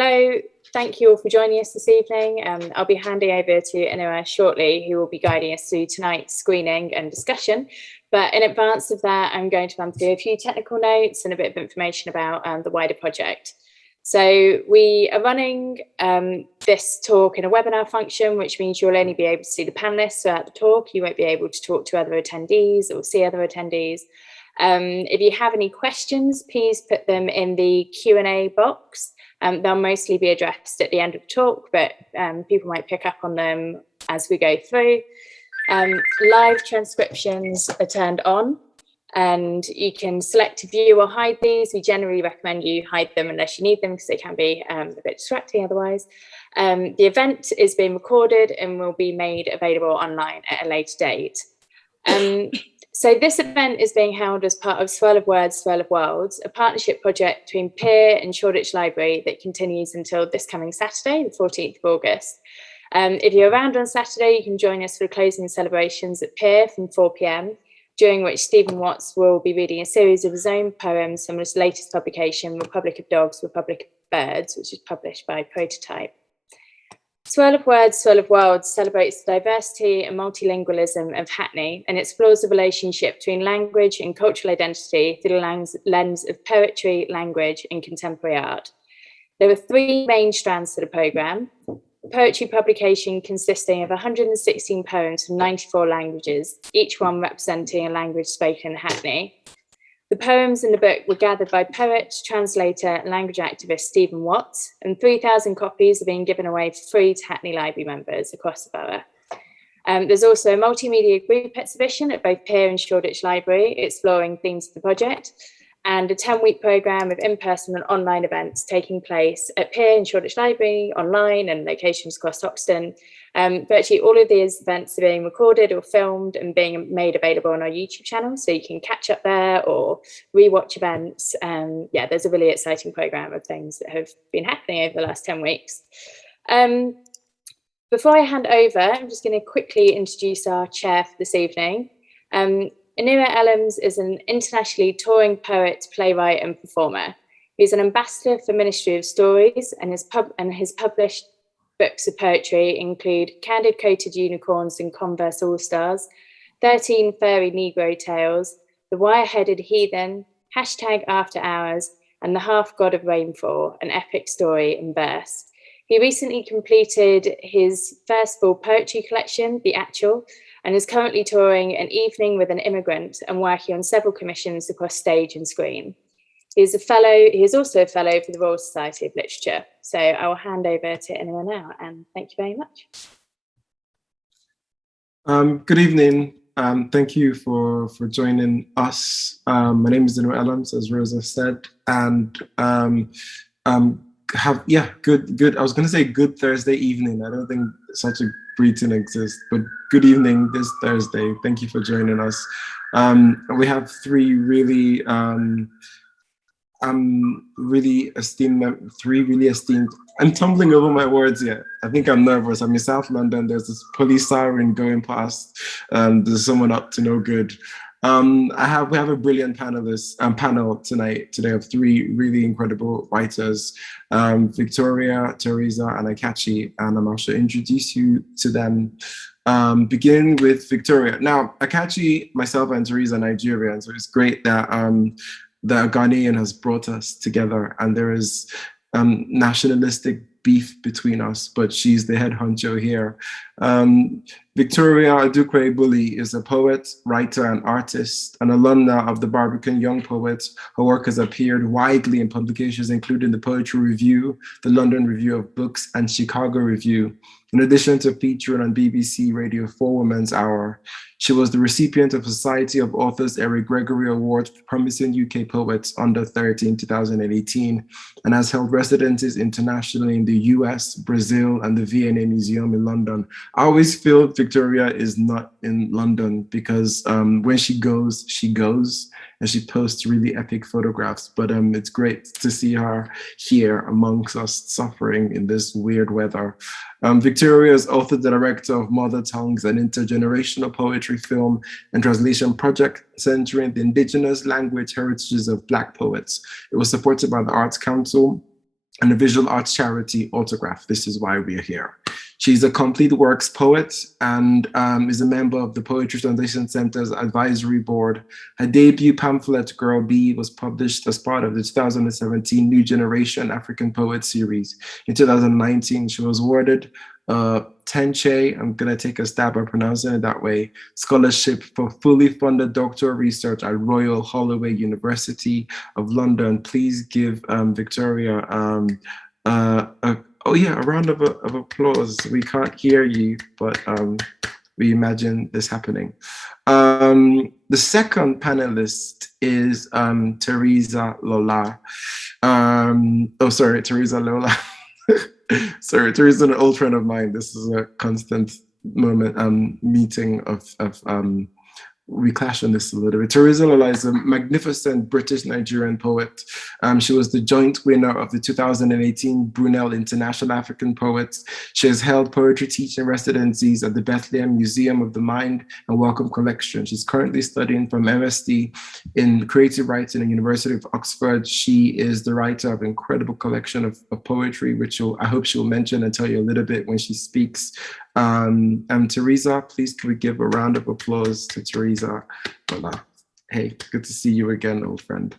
Hello, thank you all for joining us this evening. I'll be handing over to Inua shortly, who will be guiding us through tonight's screening and discussion. But in advance of that, I'm going to run through a few technical notes and a bit of information about the wider project. So we are running this talk in a webinar function, which means you'll only be able to see the panelists throughout the talk. You won't be able to talk to other attendees or see other attendees. If you have any questions, please put them in the Q&A box. They'll mostly be addressed at the end of the talk, but people might pick up on them as we go through. Live transcriptions are turned on, and you can select to view or hide these. We generally recommend you hide them unless you need them, because they can be a bit distracting otherwise. The event is being recorded and will be made available online at a later date. So this event is being held as part of Swirl of Words, Swirl of Worlds, a partnership project between PEER and Shoreditch Library that continues until this coming Saturday, the 14th of August. If you're around on Saturday, you can join us for the closing celebrations at PEER from 4 p.m, during which Stephen Watts will be reading a series of his own poems from his latest publication, Republic of Dogs, Republic of Birds, which is published by Prototype. Swirl of Words, Swirl of Worlds celebrates the diversity and multilingualism of Hackney and explores the relationship between language and cultural identity through the lens of poetry, language, and contemporary art. There are 3 main strands to the programme: a poetry publication consisting of 116 poems from 94 languages, each one representing a language spoken in Hackney. The poems in the book were gathered by poet, translator, and language activist Stephen Watts, and 3,000 copies are being given away for free to Hackney Library members across the borough. There's also a multimedia group exhibition at both PEER and Shoreditch Library, exploring themes of the project, and a 10-week programme of in-person and online events taking place at PEER and Shoreditch Library, online, and locations across Hoxton. Virtually all of these events are being recorded or filmed and being made available on our YouTube channel, so you can catch up there or rewatch events. Yeah, there's a really exciting programme of things that have been happening over the last 10 weeks. Before I hand over, I'm just going to quickly introduce our chair for this evening. Inua Ellams is an internationally touring poet, playwright, and performer. He's an ambassador for Ministry of Stories, and his published books of poetry include Candid Coated Unicorns and Converse All-Stars, 13 Fairy Negro Tales, The Wire-Headed Heathen, #After Hours, and The Half-God of Rainfall, an epic story in verse. He recently completed his first full poetry collection, The Actual, and is currently touring An Evening with an Immigrant and working on several commissions across stage and screen. He is also a fellow for the Royal Society of Literature. So I will hand over to Inua now, and thank you very much. Good evening. Thank you for joining us. My name is Inua Ellams, as Rosa said, and good. I was going to say good Thursday evening. I don't think such a greeting exists, but good evening this Thursday. Thank you for joining us. We have 3 really really esteemed. I'm tumbling over my words here. I think I'm nervous. I'm in South London. There's this police siren going past. There's someone up to no good. We have a brilliant panel today of 3 really incredible writers, Victoria, Theresa, and Akachi, and I'll also introduce you to them. Beginning with Victoria. Now, Akachi, myself, and Theresa are Nigerian, so it's great that the Ghanaian has brought us together, and there is nationalistic beef between us, but she's the head honcho here. Victoria Adukwei Bulley is a poet, writer, and artist, an alumna of the Barbican Young Poets. Her work has appeared widely in publications including the Poetry Review, the London Review of Books, and Chicago Review. In addition to featuring on BBC Radio 4 Women's Hour, she was the recipient of Society of Authors Eric Gregory Award for Promising UK Poets Under 30 in 2018, and has held residencies internationally in the US, Brazil, and the V&A Museum in London. I always feel Victoria is not in London because when she goes, and she posts really epic photographs, but it's great to see her here amongst us suffering in this weird weather. Victoria is author director of Mother Tongues, an intergenerational poetry, film, and translation project centering the indigenous language heritages of Black poets. It was supported by the Arts Council and a visual arts charity, Autograph. This is why we are here. She's a complete works poet and is a member of the Poetry Translation Center's advisory board. Her debut pamphlet, Girl B, was published as part of the 2017 New Generation African Poet Series. In 2019, she was awarded Tenche, I'm gonna take a stab at pronouncing it that way, scholarship for fully funded doctoral research at Royal Holloway University of London. Please give Victoria a round of applause. We can't hear you, but we imagine this happening. The second panelist is Theresa Lola. Theresa Lola. Sorry, Theresa is an old friend of mine. This is a constant meeting of we clash on this a little bit. Theresa Lola is a magnificent British-Nigerian poet. She was the joint winner of the 2018 Brunel International African Poets. She has held poetry teaching residencies at the Bethlehem Museum of the Mind and Wellcome Collection. She's currently studying from MSc in creative writing at the University of Oxford. She is the writer of an incredible collection of poetry, which I hope she'll mention and tell you a little bit when she speaks. Theresa, please can we give a round of applause to Theresa? Hola. Hey, good to see you again, old friend.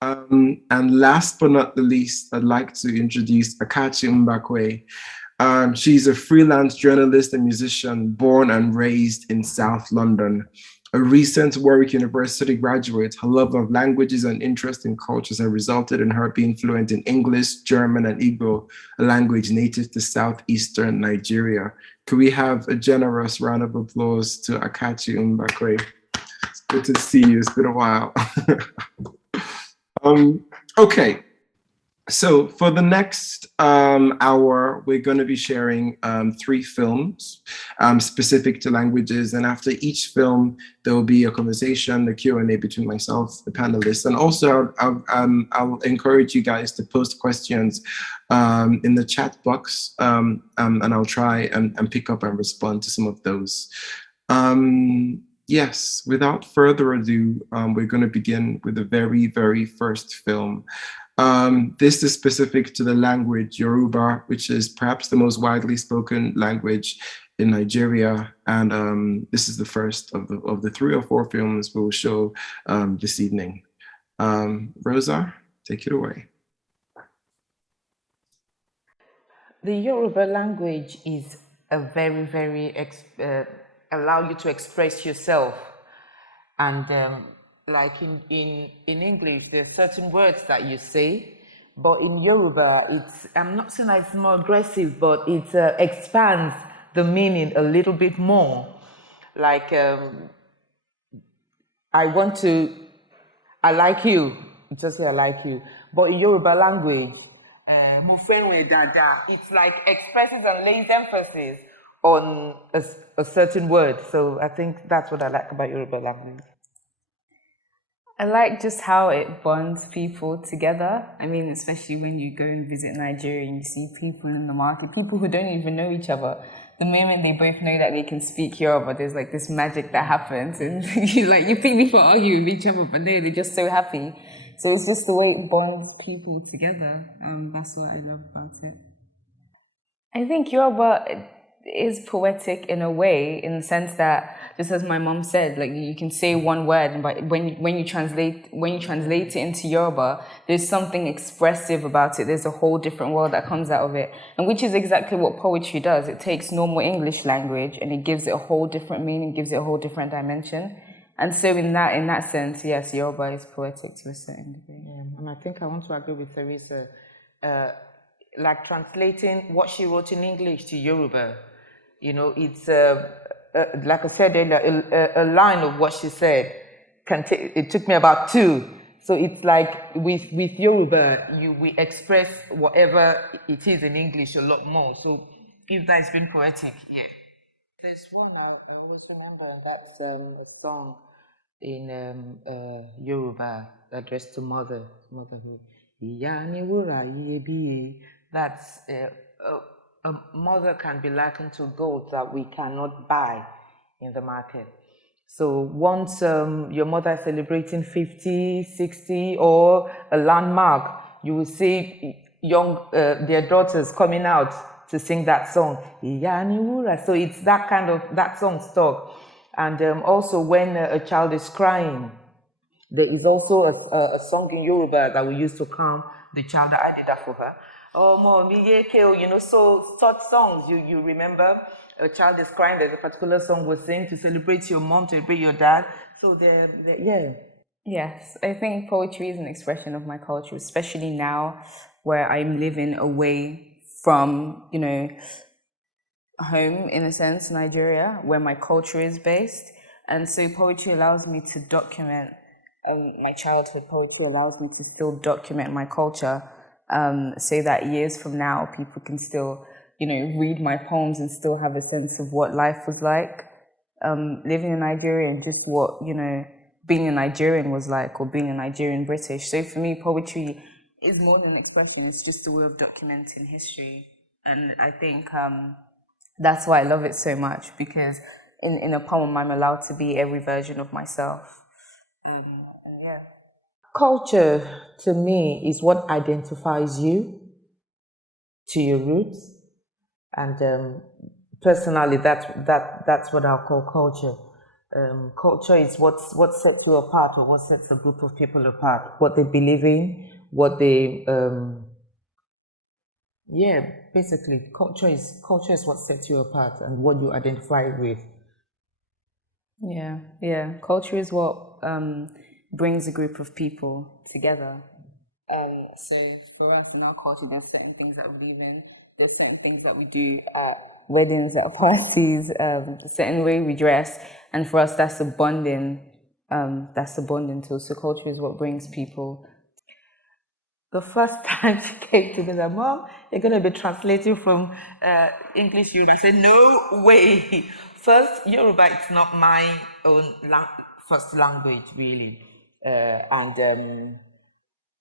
And last but not the least, I'd like to introduce Akachi Mbakwe. She's a freelance journalist and musician born and raised in South London. A recent Warwick University graduate, her love of languages and interest in cultures have resulted in her being fluent in English, German, and Igbo, a language native to southeastern Nigeria. Could we have a generous round of applause to Akachi Mbakwe? It's good to see you. It's been a while. Okay. So for the next hour, we're going to be sharing 3 films specific to languages. And after each film, there will be a conversation, a Q&A between myself, the panelists. And also, I'll encourage you guys to post questions in the chat box, and I'll try and pick up and respond to some of those. Yes, without further ado, we're going to begin with the very, very first film. This is specific to the language Yoruba, which is perhaps the most widely spoken language in Nigeria. And this is the first of the 3 or 4 films we'll show this evening. Rosa, take it away. The Yoruba language is a very, very, allow you to express yourself. And like in English, there are certain words that you say, but in Yoruba, I'm not saying that it's more aggressive, but it expands the meaning a little bit more. Like, I like you, just say I like you. But in Yoruba language, it's like expresses and lays emphasis on a certain word. So I think that's what I like about Yoruba language. I like just how it bonds people together. I mean, especially when you go and visit Nigeria and you see people in the market, people who don't even know each other. The moment they both know that they can speak Yoruba, there's like this magic that happens, and you think people argue with each other, but no, they're just so happy. So it's just the way it bonds people together. That's what I love about it. I think Yoruba is poetic in a way, in the sense that, just as my mom said, like you can say one word, but when you translate it into Yoruba, there's something expressive about it. There's a whole different world that comes out of it, and which is exactly what poetry does. It takes normal English language and it gives it a whole different meaning, gives it a whole different dimension. And so in that sense, yes, Yoruba is poetic to a certain degree. Yeah, and I think I want to agree with Theresa. Like translating what she wrote in English to Yoruba, it's like I said earlier, a line of what she said it took me about 2. So it's like with Yoruba, we express whatever it is in English a lot more. So if that's been poetic, yeah. There's one I always remember, and that's a song in Yoruba addressed to motherhood. That's a mother can be likened to gold that we cannot buy in the market. So once your mother is celebrating 50, 60, or a landmark, you will see their daughters coming out to sing that song. Ìyá ni wúrà. So it's that song stuck. And also when a child is crying, there is also a song in Yoruba that we used to calm the child. I did that for her. Oh, mommy, so such songs, you remember a child is crying, there's a particular song we sing to celebrate your mom, to celebrate your dad. So yeah. Yes, I think poetry is an expression of my culture, especially now where I'm living away from, home, in a sense, Nigeria, where my culture is based. And so poetry allows me to document my childhood. Poetry allows me to still document my culture, so that years from now, people can still, read my poems and still have a sense of what life was like, living in Nigeria, and just what, being a Nigerian was like, or being a Nigerian British. So for me, poetry is more than an expression. It's just a way of documenting history. And I think that's why I love it so much, because in a poem, I'm allowed to be every version of myself. And yeah. Culture, to me, is what identifies you to your roots. And personally, that's what I'll call culture. Culture is what sets you apart, or what sets a group of people apart. What they believe in, what they... basically, culture is what sets you apart and what you identify with. Yeah. Culture is what brings a group of people together. So for us in our culture, there's certain things that we believe in. There's certain things that we do at weddings, at parties, a certain way we dress, and for us that's a bonding tool. So culture is what brings people. The first time she came to me, like, Mom, you're going to be translating from English Yoruba. I said, no way. First, Yoruba, it's not my own first language, really. And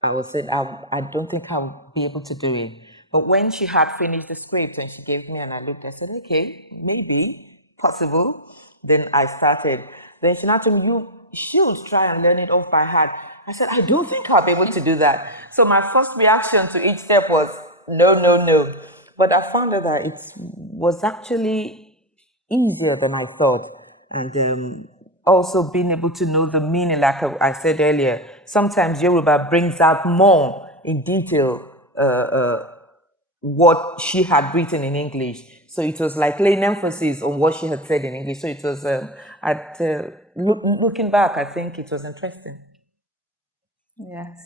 I was saying, I don't think I'll be able to do it. But when she had finished the script and she gave me, and I looked, I said, okay, maybe, possible. Then I started. Then she now told me, you should try and learn it off by heart. I said, I don't think I'll be able to do that. So my first reaction to each step was, no. But I found out that it was actually easier than I thought. And also being able to know the meaning, like I said earlier, sometimes Yoruba brings out more in detail what she had written in English. So it was like laying emphasis on what she had said in English. So it was, looking back, I think it was interesting.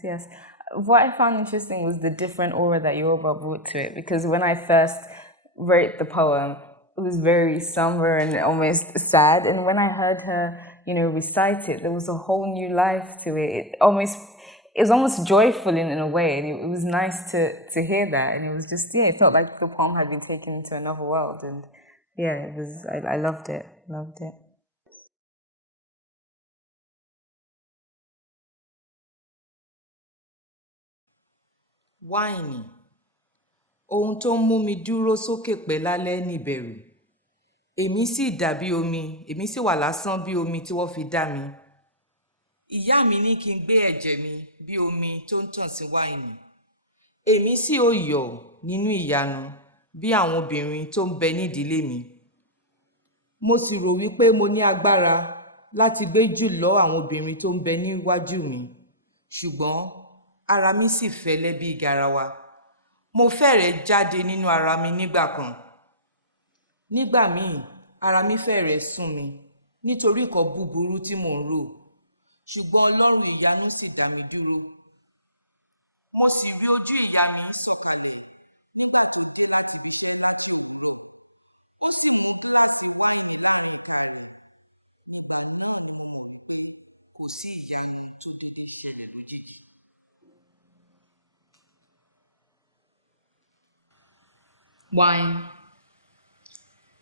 Yes. What I found interesting was the different aura that Yoruba brought to it, because when I first wrote the poem, it was very somber and almost sad. And when I heard her, recite it, there was a whole new life to it. It was almost joyful in a way, and it was nice to hear that. And it was just, it felt like the poem had been taken into another world. And it was, I loved it. Wáìnì, ohun tó ń mú mi dúró sókè pẹ́ lálẹ́ níbẹ̀rù. Èmi sì dàbí omi, èmi sì wà lásán bí omi tí wọ́n fi dá mi. Ìyá mi ní kí n gbé ẹ̀jẹ̀ mi bí omi tó ń tàn sí wáìnì. Èmi sì ó yọ̀ nínú ìyanu bí àwọn obìnrin tó ń bẹ nídìílé mi. Mo sì rò wípé mo ní agbára láti gbé jùlọ àwọn obìnrin tó ń bẹ níwájú mi. Ṣùgbọ́n ara mi sì fẹ́lẹ́ bí garawa. Mo fẹ́rẹ̀ẹ́ jáde nínú ara mi nígbà kan. Nígbà míì, ara mi fẹ́rẹ̀ẹ́ sún mi nítorí nǹkan búburú tí mò ń rò. Ṣùgbọ́n Ọlọ́run ìyanu sì dá mi dúró. Mo sì rí ojú ìyá mi sọ̀kalẹ̀ nígbà tó dé lọ́nà iṣẹ́ sáwọn ọ̀dọ́. Ó sì mú kíláàsì wáìnì lára àkàrà. Kò sí ìyá ẹni tó dédé ṣẹlẹ̀ lójijì. Wine.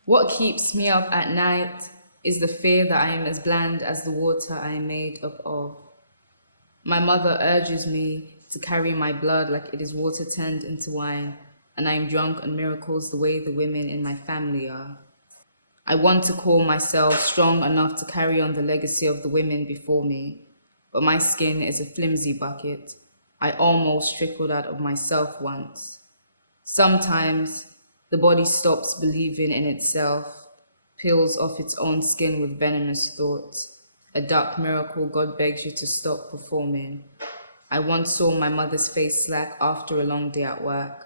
What keeps me up at night is the fear that I am as bland as the water I am made up of. My mother urges me to carry my blood like it is water turned into wine, and I am drunk on miracles the way the women in my family are. I want to call myself strong enough to carry on the legacy of the women before me, but my skin is a flimsy bucket. I almost trickled out of myself once. Sometimes the body stops believing in itself, peels off its own skin with venomous thoughts. A dark miracle God begs you to stop performing. I once saw my mother's face slack after a long day at work,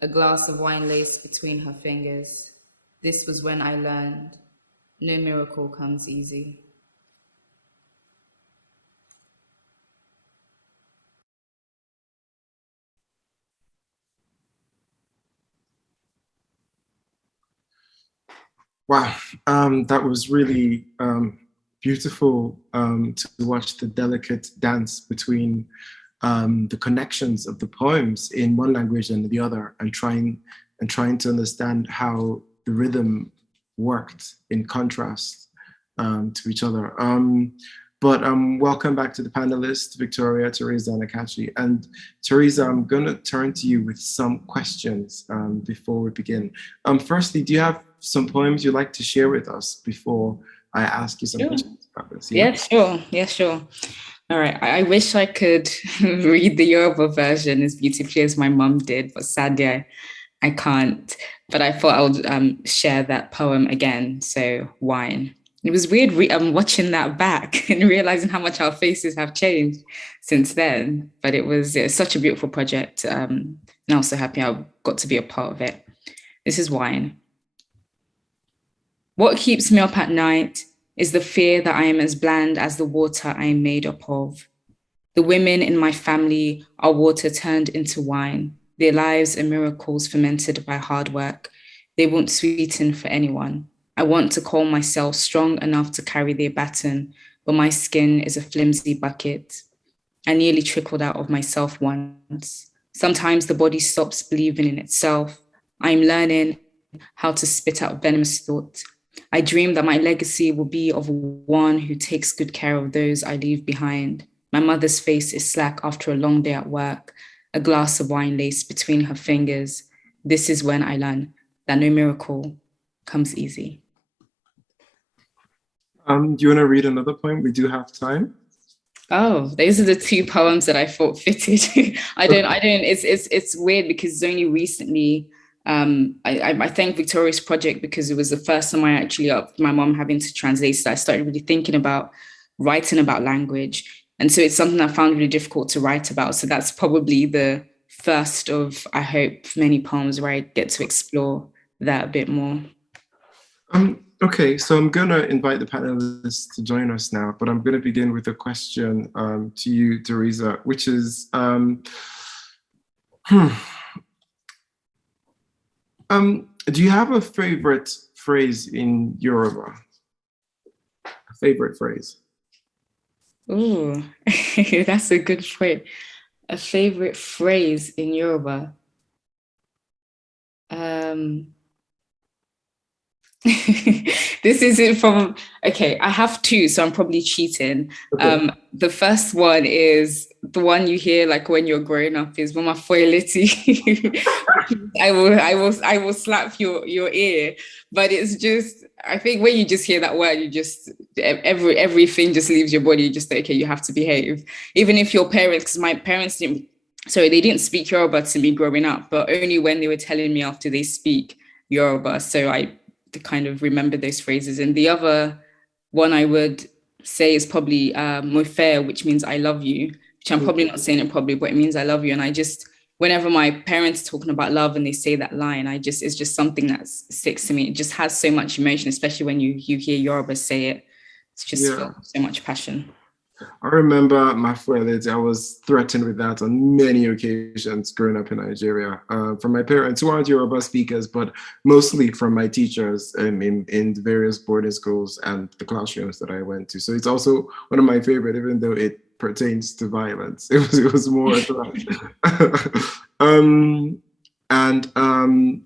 a glass of wine laced between her fingers. This was when I learned, no miracle comes easy. Wow, that was really beautiful to watch the delicate dance between the connections of the poems in one language and the other, and trying to understand how the rhythm worked in contrast to each other. But welcome back to the panelists, Victoria, Theresa, and Akachi. And Theresa, I'm going to turn to you with some questions before we begin. Firstly, do you have some poems you'd like to share with us before I ask you some questions about this? Yeah, sure. All right, I wish I could read the Yoruba version as beautifully as my mum did, but sadly I can't. But I thought I would share that poem again, so Wine. It was weird watching that back and realizing how much our faces have changed since then. But it was such a beautiful project. And I'm so happy I got to be a part of it. This is Wine. What keeps me up at night is the fear that I am as bland as the water I am made up of. The women in my family are water turned into wine. Their lives are miracles fermented by hard work. They won't sweeten for anyone. I want to call myself strong enough to carry their baton, but my skin is a flimsy bucket. I nearly trickled out of myself once. Sometimes the body stops believing in itself. I'm learning how to spit out venomous thought. I dream that my legacy will be of one who takes good care of those I leave behind. My mother's face is slack after a long day at work, a glass of wine laced between her fingers. This is when I learn that no miracle comes easy. Do you want to read another poem? We do have time. Oh, those are the two poems that I thought fitted. It's weird because it's only recently, I thank Victoria's project because it was the first time I actually, my mom having to translate, so I started really thinking about writing about language. And so it's something I found really difficult to write about. So that's probably the first of, I hope, many poems where I get to explore that a bit more. Okay, so I'm going to invite the panelists to join us now, but I'm going to begin with a question to you, Theresa, which is, do you have a favorite phrase in Yoruba? A favorite phrase? Ooh, that's a good phrase. A favorite phrase in Yoruba. This isn't from, okay, I have two, so I'm probably cheating. Okay. The first one is the one you hear like when you're growing up is Mama Foility. I will slap your ear, but it's just, I think when you just hear that word, you just, everything just leaves your body. You just think, okay, you have to behave. Even if your parents, because my parents they didn't speak Yoruba to me growing up, but only when they were telling me after they speak Yoruba. So I kind of remember those phrases. And the other one I would say is probably Mofe, which means I love you, which I'm probably not saying it probably, but it means I love you. And I just, whenever my parents are talking about love and they say that line, it's just something that sticks to me. It just has so much emotion, especially when you hear Yoruba say it. It's just filled with so much passion. I remember my friend, I was threatened with that on many occasions growing up in Nigeria from my parents who aren't Yoruba speakers, but mostly from my teachers in the various boarding schools and the classrooms that I went to. So it's also one of my favorite, even though it pertains to violence. It was more a threat. And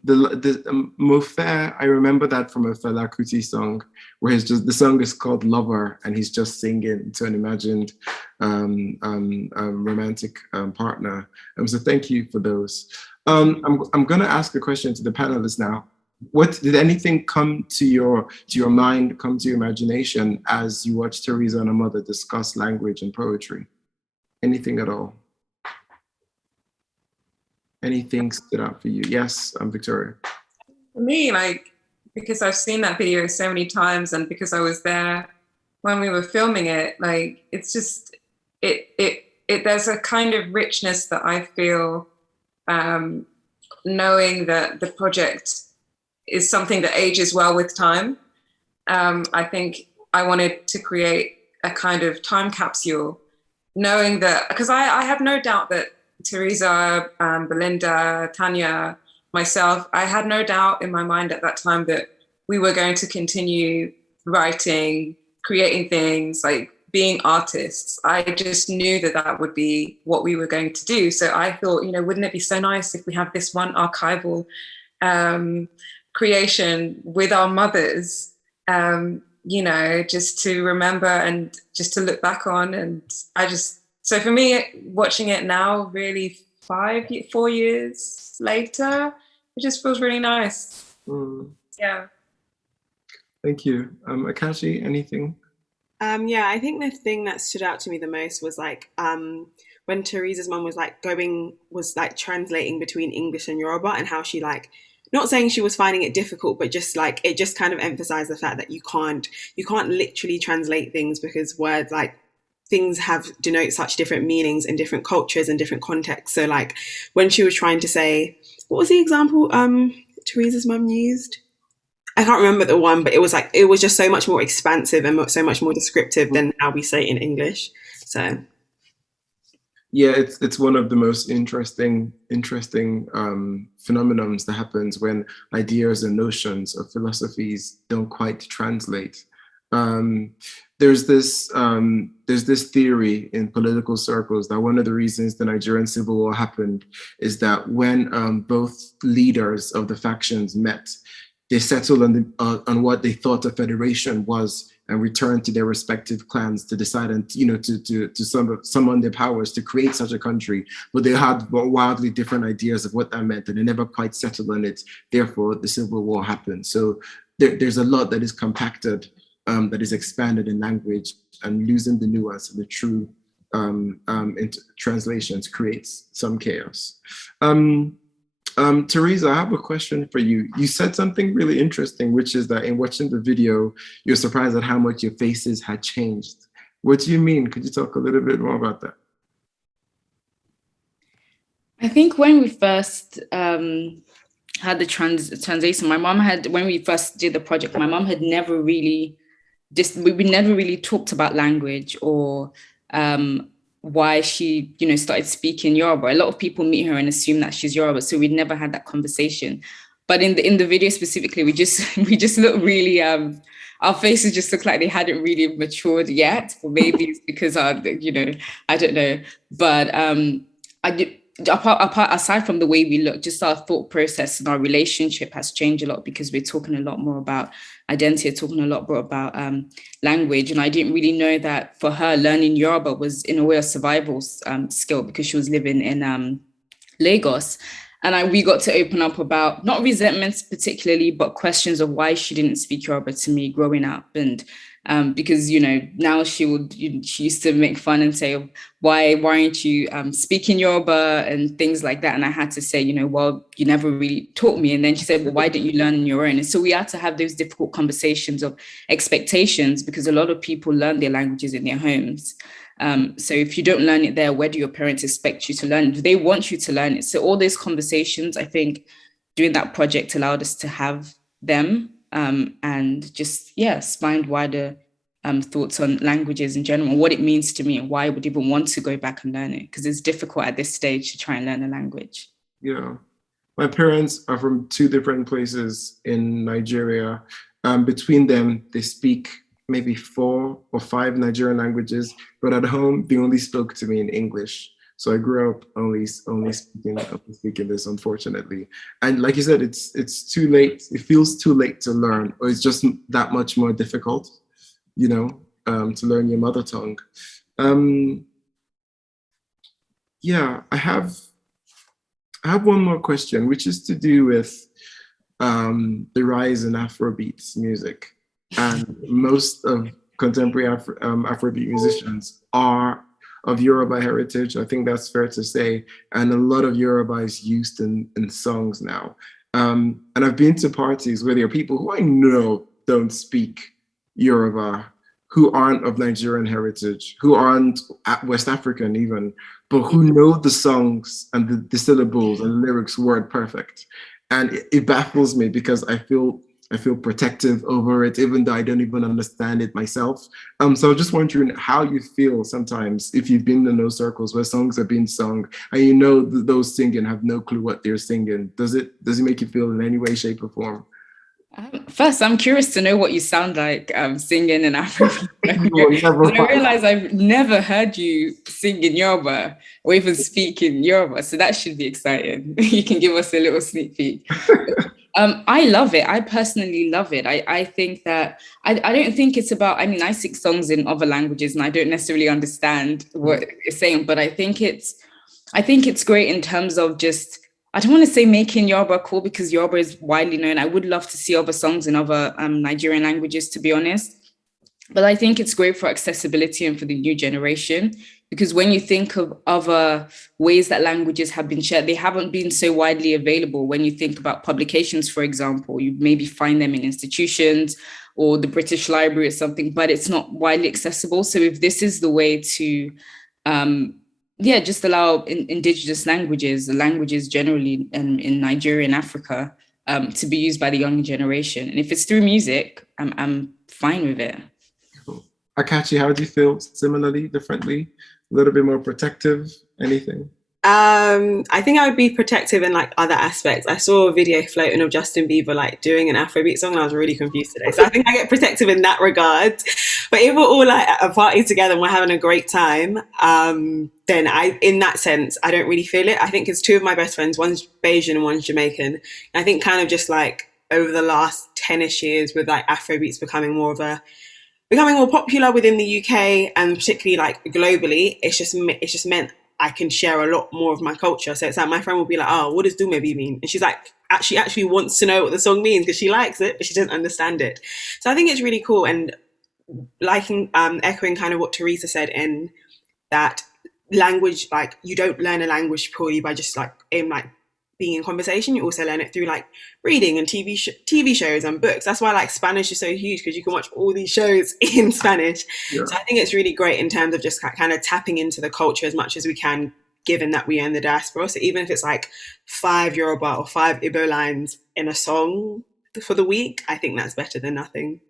the Mofe, I remember that from a Fela Kuti song, where the song is called Lover, and he's just singing to an imagined romantic partner. So thank you for those. I'm going to ask a question to the panelists now. What did anything come to your mind, come to your imagination as you watched Theresa and her mother discuss language and poetry? Anything at all? anything stood out for you? Yes, I'm Victoria. For me, like, because I've seen that video so many times and because I was there when we were filming it, like, it's just, there's a kind of richness that I feel knowing that the project is something that ages well with time. I think I wanted to create a kind of time capsule, knowing that, because I have no doubt that Theresa, Belinda, Tanya, myself, I had no doubt in my mind at that time that we were going to continue writing, creating things, like being artists. I just knew that that would be what we were going to do. So I thought, you know, wouldn't it be so nice if we have this one archival creation with our mothers, you know, just to remember and just to look back on. And so for me, watching it now, really 4 years later, it just feels really nice. Yeah. Thank you. Akachi, anything? Yeah, I think the thing that stood out to me the most was like when Theresa's mum was translating between English and Yoruba, and how she, like, not saying she was finding it difficult, but just like it just kind of emphasized the fact that you can't literally translate things, because words, like, things denote such different meanings in different cultures and different contexts. So like when she was trying to say, what was the example Theresa's mum used? I can't remember the one, but it was just so much more expansive and so much more descriptive than how we say it in English. So yeah, it's one of the most interesting phenomenons that happens when ideas and notions of philosophies don't quite translate. There's this theory in political circles that one of the reasons the Nigerian Civil War happened is that when both leaders of the factions met, they settled on what they thought a federation was and returned to their respective clans to decide and, you know, to summon their powers to create such a country. But they had wildly different ideas of what that meant, and they never quite settled on it. Therefore, the Civil War happened. So there's a lot that is compacted, that is expanded in language, and losing the nuance of the true translations creates some chaos. Theresa, I have a question for you. You said something really interesting, which is that in watching the video, you're surprised at how much your faces had changed. What do you mean? Could you talk a little bit more about that? I think when we first had the translation, my mom had, when we first did the project, my mom had never really, we never really talked about language or why she, you know, started speaking Yoruba. A lot of people meet her and assume that she's Yoruba, so we'd never had that conversation. But in the video specifically, we just look really, our faces just look like they hadn't really matured yet. Or maybe it's because you know, I don't know. But aside from the way we look, just our thought process and our relationship has changed a lot, because we're talking a lot more about identity, talking a lot more about language. And I didn't really know that for her, learning Yoruba was in a way a survival skill, because she was living in Lagos. And we got to open up about, not resentments particularly, but questions of why she didn't speak Yoruba to me growing up. And because, you know, now she used to make fun and say, why aren't you speaking Yoruba and things like that. And I had to say, you know, well, you never really taught me. And then she said, well, why didn't you learn on your own? And so we had to have those difficult conversations of expectations, because a lot of people learn their languages in their homes. So if you don't learn it there, where do your parents expect you to learn? Do they want you to learn it? So all those conversations, I think, doing that project allowed us to have them. And just, find wider thoughts on languages in general, what it means to me, and why I would even want to go back and learn it, because it's difficult at this stage to try and learn a language. Yeah, my parents are from 2 different places in Nigeria. Between them, they speak maybe 4 or 5 Nigerian languages, but at home, they only spoke to me in English. So I grew up only speaking this, unfortunately. And like you said, it's too late. It feels too late to learn, or it's just that much more difficult, you know, to learn your mother tongue. Yeah, I have one more question, which is to do with the rise in Afrobeats music. And most of contemporary Afrobeat musicians are of Yoruba heritage. I think that's fair to say. And a lot of Yoruba is used in songs now. And I've been to parties where there are people who I know don't speak Yoruba, who aren't of Nigerian heritage, who aren't West African even, but who know the songs and the syllables and lyrics word perfect. And it baffles me because I feel protective over it, even though I don't even understand it myself. So I was just wondering how you feel sometimes if you've been in those circles where songs are being sung and you know those singing have no clue what they're singing. Does it make you feel in any way, shape, or form? First, I'm curious to know what you sound like singing in African. I realize I've never heard you sing in Yoruba or even speak in Yoruba, so that should be exciting. You can give us a little sneak peek. I love it. I personally love it. I think that, I don't think it's about, I mean, I sing songs in other languages and I don't necessarily understand what you're saying, but I think it's great in terms of just, I don't want to say making Yoruba cool because Yoruba is widely known. I would love to see other songs in other Nigerian languages, to be honest. But I think it's great for accessibility and for the new generation, because when you think of other ways that languages have been shared, they haven't been so widely available. When you think about publications, for example, you maybe find them in institutions or the British Library or something, but it's not widely accessible. So if this is the way to just allow indigenous languages generally in Nigeria and Africa to be used by the younger generation. And if it's through music, I'm fine with it. Cool. Akachi, how do you feel? Similarly, differently? A little bit more protective? Anything? I think I would be protective in like other aspects. I saw a video floating of Justin Bieber like doing an Afrobeat song and I was really confused today. So I think I get protective in that regard. But if we're all like at a party together and we're having a great time, then in that sense, I don't really feel it. I think it's two of my best friends, one's Bayesian and one's Jamaican. And I think kind of just like over the last 10-ish years with like Afrobeats becoming more popular within the UK and particularly like globally, it's just meant I can share a lot more of my culture. So it's like my friend will be like, oh, what does Dumebi mean? And she's like, she actually wants to know what the song means because she likes it, but she doesn't understand it. So I think it's really cool. And liking, echoing kind of what Theresa said in that language, like you don't learn a language purely by just like being in conversation. You also learn it through like reading and TV shows and books. That's why like Spanish is so huge, because you can watch all these shows in Spanish. Yeah. So I think it's really great in terms of just kind of tapping into the culture as much as we can, given that we are in the diaspora. So even if it's like 5 Yoruba or 5 Igbo lines in a song for the week, I think that's better than nothing.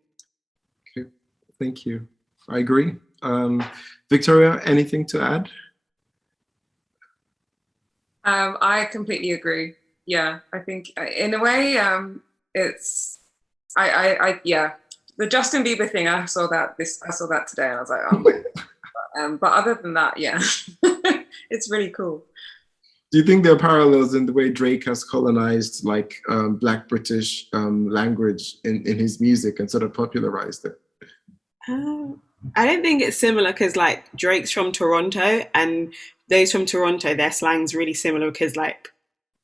Okay, thank you. I agree. Victoria, anything to add? I completely agree. Yeah, I think in a way, it's the Justin Bieber thing. I saw that today, and I was like, oh my God. But other than that, yeah, it's really cool. Do you think there are parallels in the way Drake has colonized like Black British language in his music and sort of popularized it? I don't think it's similar because like Drake's from Toronto and those from Toronto, their slang's really similar because like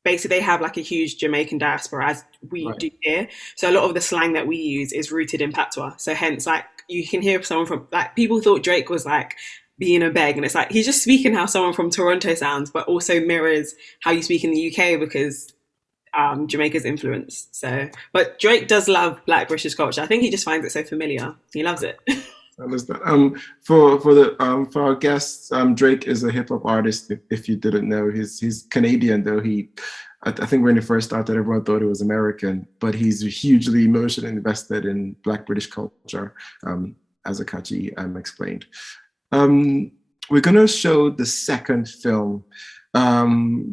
basically they have like a huge Jamaican diaspora as we do here. So a lot of the slang that we use is rooted in patois. So hence like you can hear someone from like people thought Drake was like being a beg, and it's like he's just speaking how someone from Toronto sounds, but also mirrors how you speak in the UK because Jamaica's influence. So, but Drake does love Black British culture. I think he just finds it so familiar. He loves it. I understand. For our guests, Drake is a hip hop artist. If you didn't know, he's Canadian though. I think when he first started, everyone thought he was American, but he's hugely emotionally invested in Black British culture, as Akachi explained. We're gonna show the second film,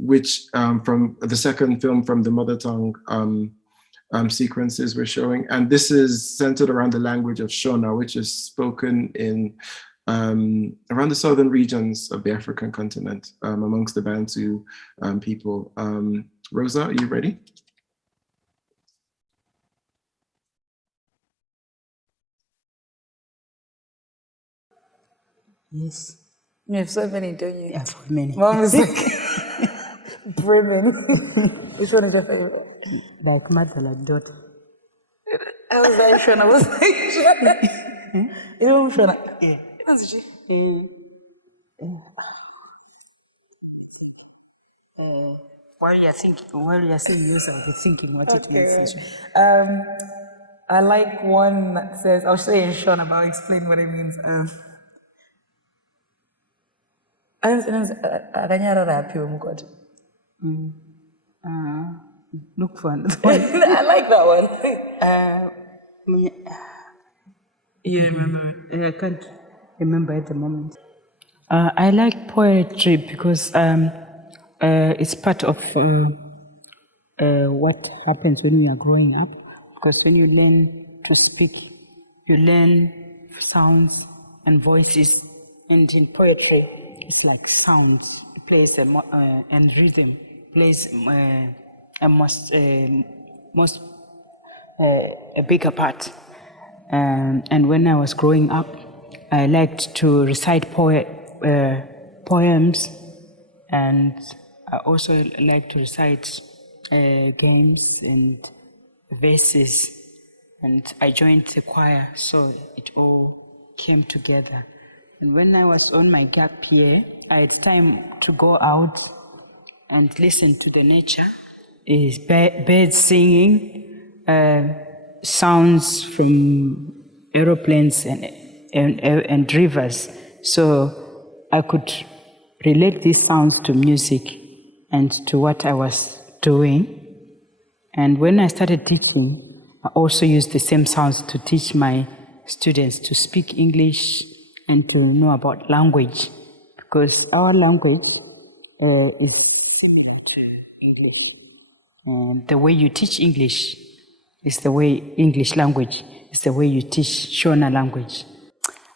which from the second film from the mother tongue sequences we're showing, and this is centered around the language of Shona, which is spoken in around the southern regions of the African continent, amongst the Bantu people. Rosa, are you ready? Yes. You have so many, don't you? Yeah, so many. One was like brimming. Which one is your favorite? Like mother, like daughter. I was like, Shona, I was like, Shona. You know Shona? Yeah. While you're saying yours, I'll be thinking what it means. Okay. I like one that says, I'll say in Sean, but I'll explain what it means. Look fun. I like that one. You remember? I can't remember at the moment. I like poetry because it's part of what happens when we are growing up. Because when you learn to speak, you learn sounds and voices. And in poetry, it's like sounds. It plays and rhythm plays a bigger part. And when I was growing up, I liked to recite poems, and I also like to recite games and verses. And I joined the choir, so it all came together. And when I was on my gap year, I had time to go out and listen to the nature, birds singing, sounds from aeroplanes and rivers. So I could relate these sounds to music and to what I was doing. And when I started teaching, I also used the same sounds to teach my students to speak English and to know about language, because our language is similar to English. And the way you teach English is the way English language is the way you teach Shona language.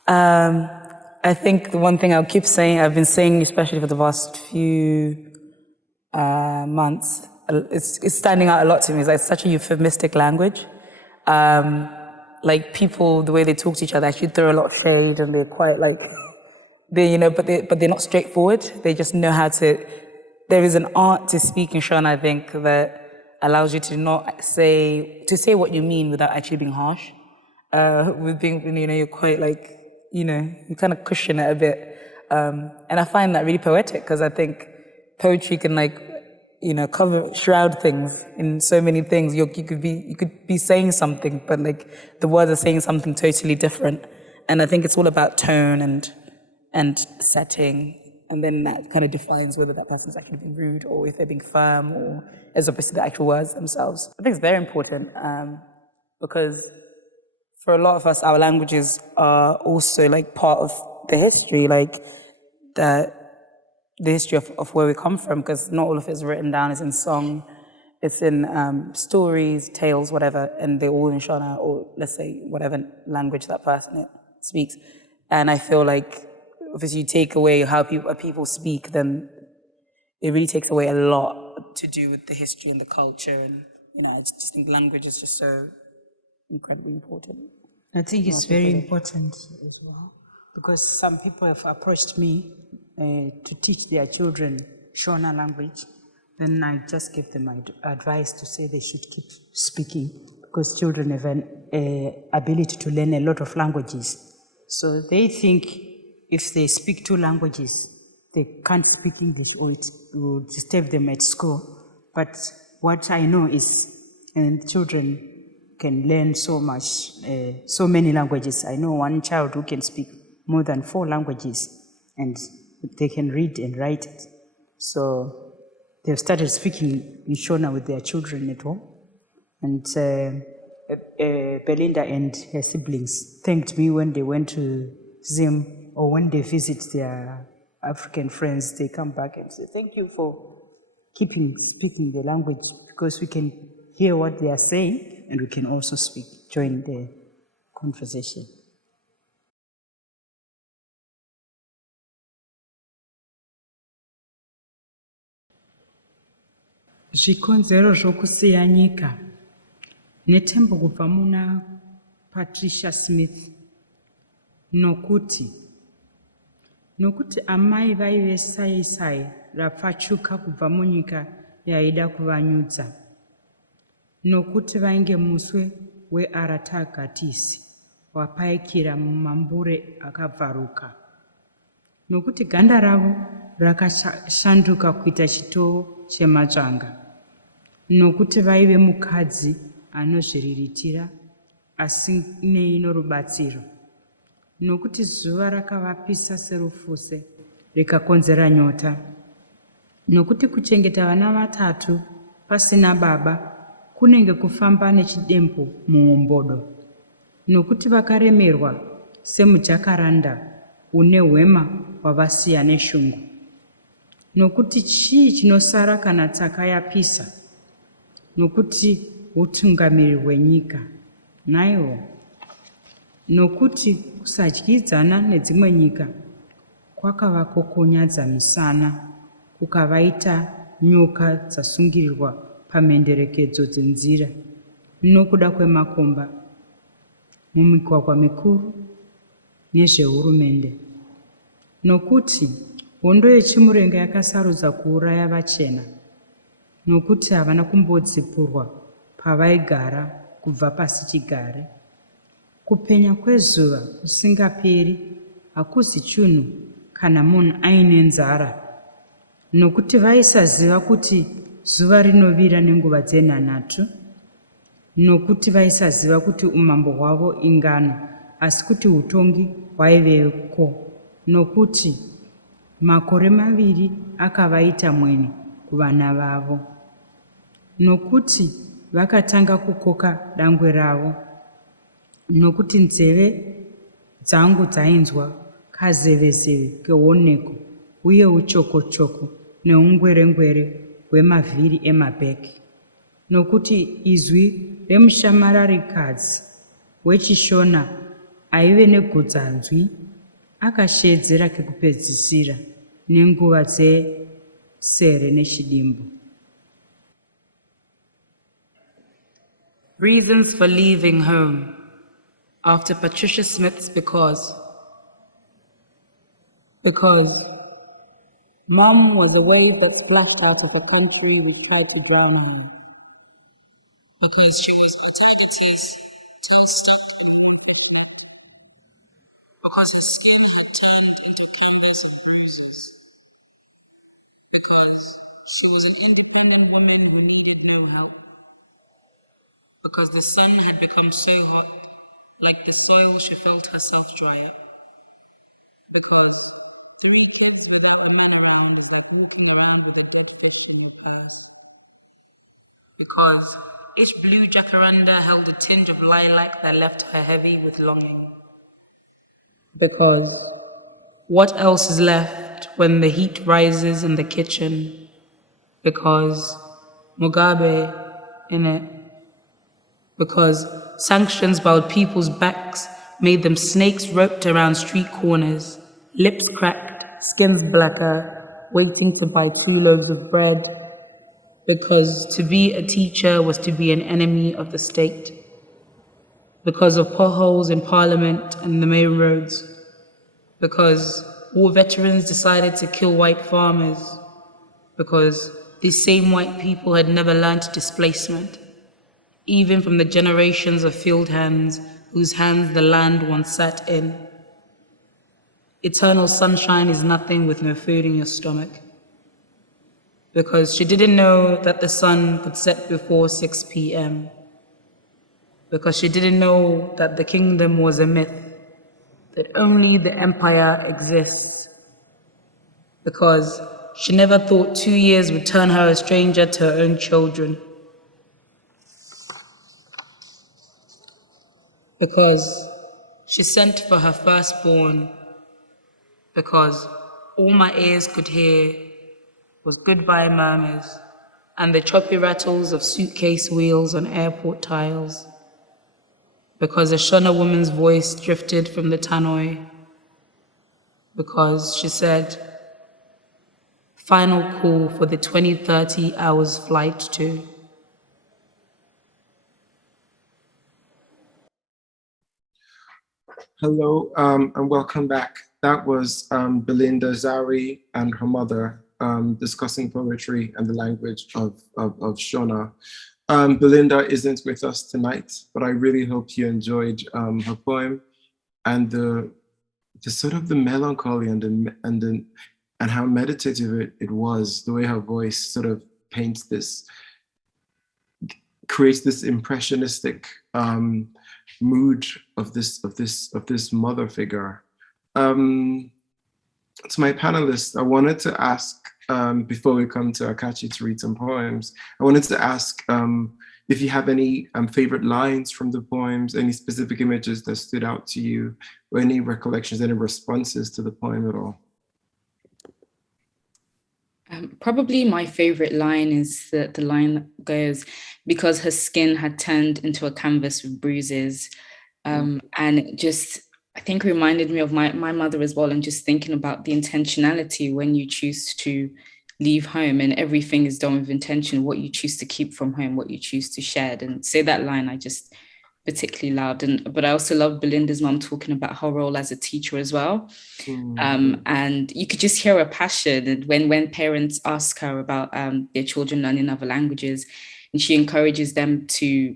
I think the one thing I'll keep saying, I've been saying, especially for the past few months, it's standing out a lot to me. It's like such a euphemistic language. Like people, the way they talk to each other, actually throw a lot of shade, and they're quite like, but they're not straightforward. They just know how to. There is an art to speaking Shona, I think, that allows you to not say what you mean without actually being harsh. With being, you're quite like, you kind of cushion it a bit. And I find that really poetic, because I think poetry can shroud things in so many things. You could be saying something, but like the words are saying something totally different. And I think it's all about tone and setting. And then that kind of defines whether that person's actually being rude or if they're being firm, or as opposed to the actual words themselves. I think it's very important because for a lot of us, our languages are also like part of the history, like the history of where we come from, because not all of it is written down. It's in song, it's in stories, tales, whatever, and they're all in Shona, or let's say whatever language that person speaks. And I feel like obviously you take away how people speak, then it really takes away a lot to do with the history and the culture. And I just think language is just so incredibly important. I think it's very important as well, because some people have approached me to teach their children Shona language. Then I just give them advice to say they should keep speaking, because children have an ability to learn a lot of languages. So they think if they speak 2 languages, they can't speak English, or it will disturb them at school. But what I know is, children can learn so much, so many languages. I know one child who can speak more than 4 languages, and they can read and write it. So they've started speaking in Shona with their children at home. And Belinda and her siblings thanked me when they went to Zim, or when they visit their African friends, they come back and say, thank you for speaking the language, because we can hear what they are saying and we can also join the conversation. Zvikonzero zvokusiya nyika netembo kubva muna Patricia Smith. Nokuti amai vaive sai rapfachuka kubva munyika yaida kuvanyudza. Nokuti vainge muswe weAratagatisi wapaikira mumambure akabvaruka. nokuti ganda ravo rakashanduka kuita chitoo chematsvanga, nokuti vaive mukadzi anozviriritira asinei norubatsiro, nokuti zuva rakavapisa serufuse rikakonzera nyota, nokuti kuchengeta vana vatatu pasina baba kunenge kufamba nechidembo muumbodo, nokuti vakaremerwa semujakaranda une hwema wavasiya neshungu, nokuti chii chinosara kana tsaka yapisa, nokuti utungamiri hwenyika naiwo, nokuti kusadyidzana nedzimwe nyika kwakavakokonyadza misana, kukavaita nyoka dzasungirirwa pamhenderekedzo dzenzira nokuda kwemakomba mumigwagwa mikuru nezvehurumende, nokuti hondo yechimurenga yakasarudza kuuraya vachena, nokuti havana kumbodzipurwa pavaigara kubva pasi chigare. Kupenya kwezuva kusingaperi hakuzi chinhu kana munhu aine nzara, nokuti vaisaziva kuti zuva rinovira nenguva dzenhanhatu, nokuti vaisaziva kuti umambo hwavo ingano, asi kuti utongi hwaiveko, nokuti makore maviri akavaita mwene kuvana vavo, nokuti vakatanga kukoka dangwe ravo, nokuti nzeve dzangu dzainzwa kazevezeve keoneko uye uchokochoko neungwerengwere hwemavhiri emabheki, nokuti izwi remushamararikadzi wechishona aive negodzanzwi akashedzera kekupedzisira nenguva dzesere nechidimbu. Reasons for leaving home after Patricia Smith's Because Mom was a wave that flashed out of a country we tried to drown her. Because she was identities till stuck to her. Because her skin had turned into canvas of roses. Because she was an independent woman who needed no help. Because the sun had become so hot, like the soil she felt herself dry up. Because 3 kids without a man around were walking around with a dead fish in her past. Because each blue jacaranda held a tinge of lilac that left her heavy with longing. Because what else is left when the heat rises in the kitchen? Because Mugabe in it. Because sanctions bowed people's backs, made them snakes roped around street corners, lips cracked, skins blacker, waiting to buy 2 loaves of bread. Because to be a teacher was to be an enemy of the state. Because of potholes in Parliament and the main roads. Because war veterans decided to kill white farmers. Because these same white people had never learned displacement, even from the generations of field hands whose hands the land once sat in. Eternal sunshine is nothing with no food in your stomach. Because she didn't know that the sun could set before 6 p.m. Because she didn't know that the kingdom was a myth, that only the empire exists. Because she never thought 2 years would turn her a stranger to her own children. Because she sent for her firstborn. Because all my ears could hear was goodbye murmurs and the choppy rattles of suitcase wheels on airport tiles. Because a Shona woman's voice drifted from the tannoy. Because she said, final call for the 2030 hours flight to. Hello, and welcome back. That was Belinda Zari and her mother discussing poetry and the language of Shona. Belinda isn't with us tonight, but I really hope you enjoyed her poem and the the sort of the melancholy and how meditative it was, the way her voice sort of paints this, creates this impressionistic mood of this mother figure. To my panelists, I wanted to ask, before we come to Akachi to read some poems, I wanted to ask if you have any favorite lines from the poems, any specific images that stood out to you, or any recollections, any responses to the poem at all. Probably my favorite line is the line that goes, because her skin had turned into a canvas with bruises. And it just, I think, reminded me of my mother as well, and just thinking about the intentionality when you choose to leave home, and everything is done with intention, what you choose to keep from home, what you choose to shed. And say that line I just particularly loved. But I also love Belinda's mom talking about her role as a teacher as well. And you could just hear her passion. And when parents ask her about their children learning other languages, and she encourages them to,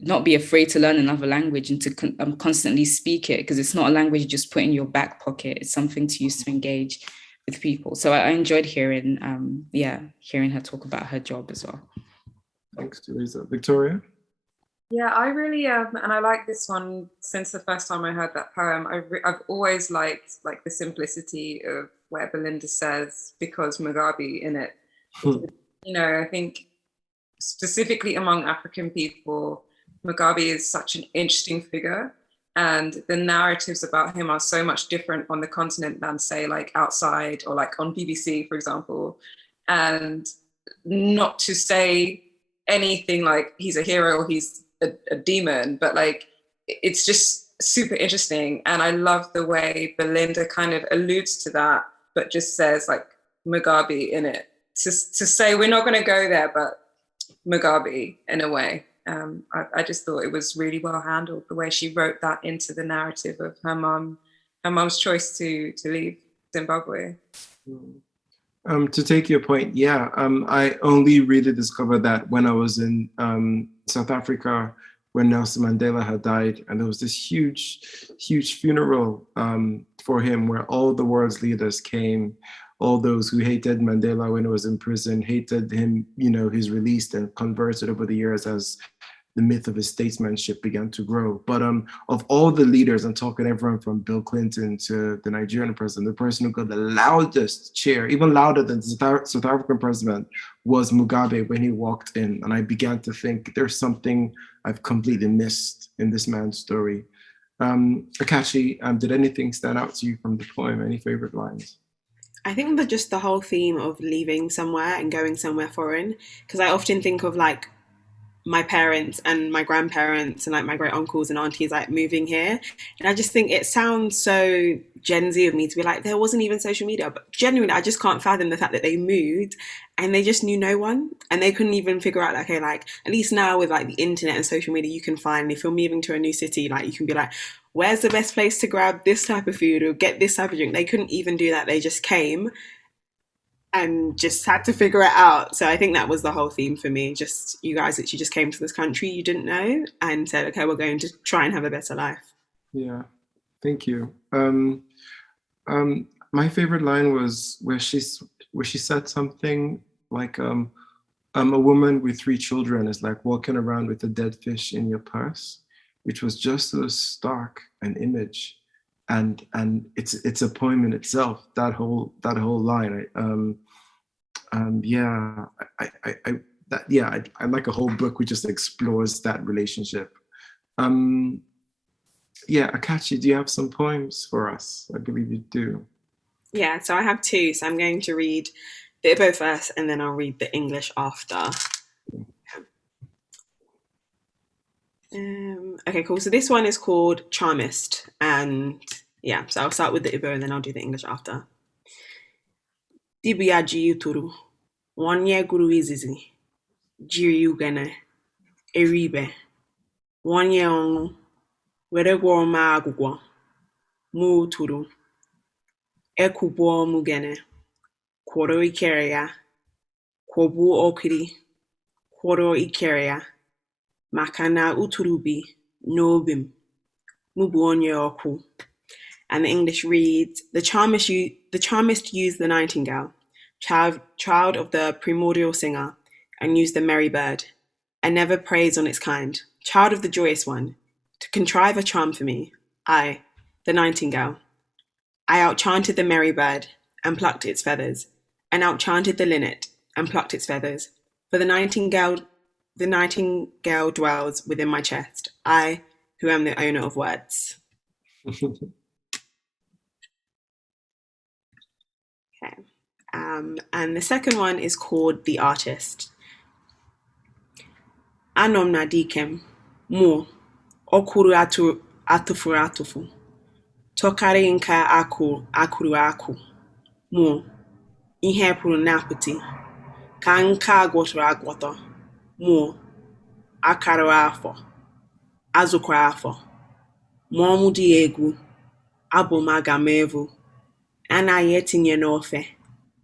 not be afraid to learn another language and to constantly speak it, because it's not a language you just put in your back pocket. It's something to use to engage with people. So I enjoyed hearing her talk about her job as well. Thanks, Theresa. Victoria? Yeah, I really and I like this one since the first time I heard that poem. I've always liked the simplicity of where Belinda says, because Mugabe in it. I think specifically among African people, Mugabe is such an interesting figure, and the narratives about him are so much different on the continent than, say, outside or on BBC, for example. And not to say anything like he's a hero or he's a demon, but it's just super interesting. And I love the way Belinda kind of alludes to that, but just says Mugabe in it, to say we're not going to go there, but Mugabe in a way. I just thought it was really well handled, the way she wrote that into the narrative of her mom's choice to leave Zimbabwe. To take your point, I only really discovered that when I was in South Africa, when Nelson Mandela had died, and there was this huge funeral for him, where all the world's leaders came, all those who hated Mandela when he was in prison, hated him, his release, and converted over the years as the myth of his statesmanship began to grow. But of all the leaders, I'm talking everyone from Bill Clinton to the Nigerian president, the person who got the loudest cheer, even louder than the South African president, was Mugabe when he walked in. And I began to think there's something I've completely missed in this man's story. Akachi, did anything stand out to you from the poem? Any favorite lines? I think that just the whole theme of leaving somewhere and going somewhere foreign, because I often think of my parents and my grandparents and my great uncles and aunties moving here, and I just think it sounds so Gen Z of me to be there wasn't even social media, but genuinely I just can't fathom the fact that they moved and they just knew no one, and they couldn't even figure out at least now with the internet and social media, you can find, if you're moving to a new city, you can be where's the best place to grab this type of food or get this type of drink. They couldn't even do that. They just came and just had to figure it out. So I think that was the whole theme for me. Just, you guys actually just came to this country you didn't know and said, okay, we're going to try and have a better life. Yeah, thank you. My favorite line was where she said something a woman with 3 children is walking around with a dead fish in your purse, which was just so stark an image. And it's a poem in itself, that whole line. I like a whole book which just explores that relationship. Akachi, do you have some poems for us? I believe you do. Yeah, so I have 2. So I'm going to read the Igbo first, and then I'll read the English after. Okay, cool. So this one is called Charmist, and so I'll start with the Igbo and then I'll do the English after. Dibia ji uturu, wanye guru izizi, jiri ugene, eribe, wanye onu, were gwo ma agugwo, mu uturu, ekubo mugene, kworo ikere ya, kwobu okiri, kworo ikere ya, maka na uturu bi n'obi m, mụ bụ onye ọkụ. And the English reads, the charmist used the nightingale, child of the primordial singer, and used the merry bird, and never prays on its kind, child of the joyous one, to contrive a charm for me, I, the nightingale. I outchanted the merry bird, and plucked its feathers, and outchanted the linnet, and plucked its feathers, for the nightingale dwells within my chest, I, who am the owner of words. Okay. And the second one is called The Artist. Anom na dikem, mu, okuru atufuru atufu, tokari nka akuru aku, mu, ihe pụrụ na-apụti, ka nka agwọtọrọ agwọtọ, mu, akara afọ, azụkwara afọ, mụọ mụ dị egwu, abụ m agamevu, anaghị etinye n'ofe,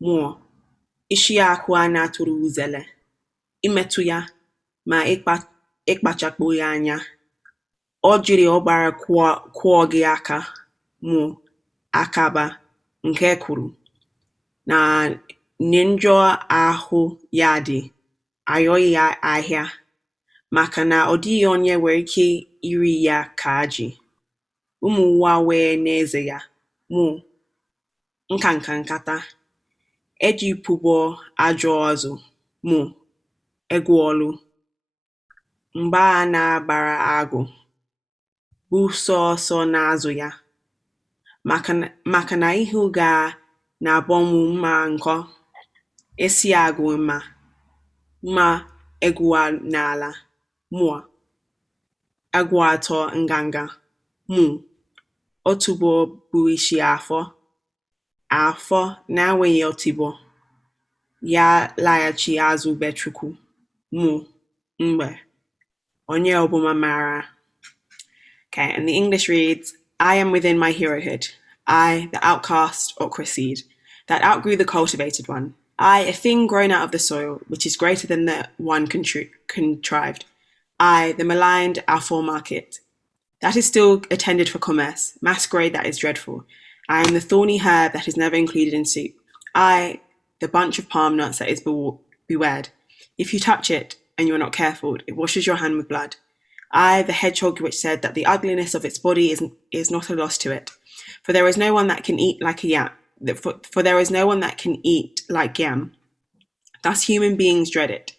mụọ, isi akụ a na-atụrụ uzele, imetụ ya, ma ịkpachapụ ya anya, ọ jiri ọbara kwụọ gị aka, mụ, akaba, nke kwuru, na njọ ahụ ya dị, ayọghị ya ahịa, maka na ọ dịghị onye nwere ike iri ya ka ajị. Ụmụ ụwa wee n'eze ya, mụ, nka nkata, eji pụbọ ajọ ọzụ, mụ, egwu ọlụ, mgba a na-agbara agụ, bụ sọọsọ n'azụ ya, maka na ihu ga na-abọmụ mma nkọ, esi agụ mma egwu n'ala, mụọ, agụ atọ nganga, mụ, otubo bụ isi afọ na-enweghị otibo, ya laghachi azụ be Chukwu, mụ, mgbe, onye ọbụma mara. Okay, and the English reads, I am within my herohood, I, the outcast ochre seed, that outgrew the cultivated one, I, a thing grown out of the soil, which is greater than the one contrived, I, the maligned Alfor market, that is still attended for commerce, masquerade that is dreadful, I am the thorny herb that is never included in soup, I, the bunch of palm nuts that is bewared, if you touch it, and you are not careful, it washes your hand with blood, I, the hedgehog which said that the ugliness of its body is not a loss to it, for there is no one that can eat like a yam, for there is no one that can eat like yam. Thus human beings dread it.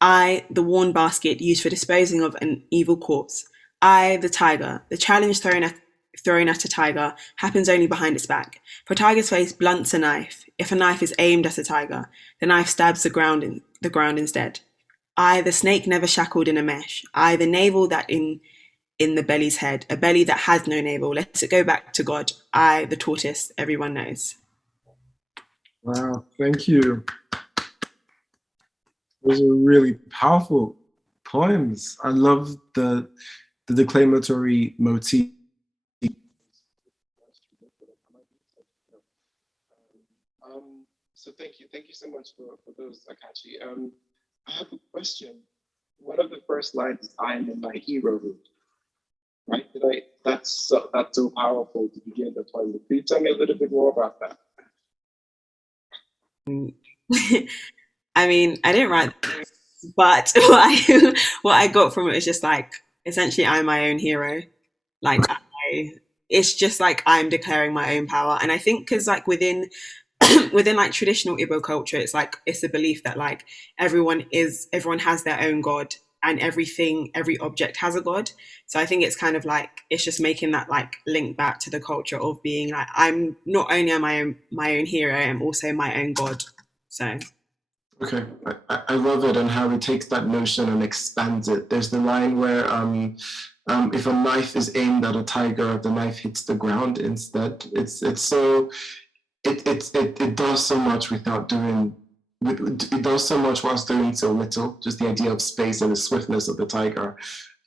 I, the worn basket used for disposing of an evil corpse. I, the tiger, the challenge thrown at a tiger happens only behind its back, for a tiger's face blunts a knife. If a knife is aimed at a tiger, the knife stabs the ground instead. I, the snake never shackled in a mesh. I, the navel that in the belly's head, a belly that has no navel, lets it go back to God. I, the tortoise, everyone knows. Wow, thank you. Those are really powerful poems. I love the declamatory motif. So thank you so much for those, Akachi. I have a question. One of the first lines is "I am my hero," right? That's so powerful to begin the poem. Can you tell me a little bit more about that? I mean, I didn't write, but what I got from it is just like, essentially, I'm my own hero. Like, it's just like I'm declaring my own power. And I think because like within like traditional Igbo culture, it's like, it's a belief that like everyone has their own God, and every object has a God. So I think it's kind of like, it's just making that like link back to the culture of being like, I'm not only am I my own hero, I'm also my own God. So. Okay, I love it, and how it takes that notion and expands it. There's the line where if a knife is aimed at a tiger, the knife hits the ground instead. It does so much without doing. It does so much whilst doing so little. Just the idea of space and the swiftness of the tiger.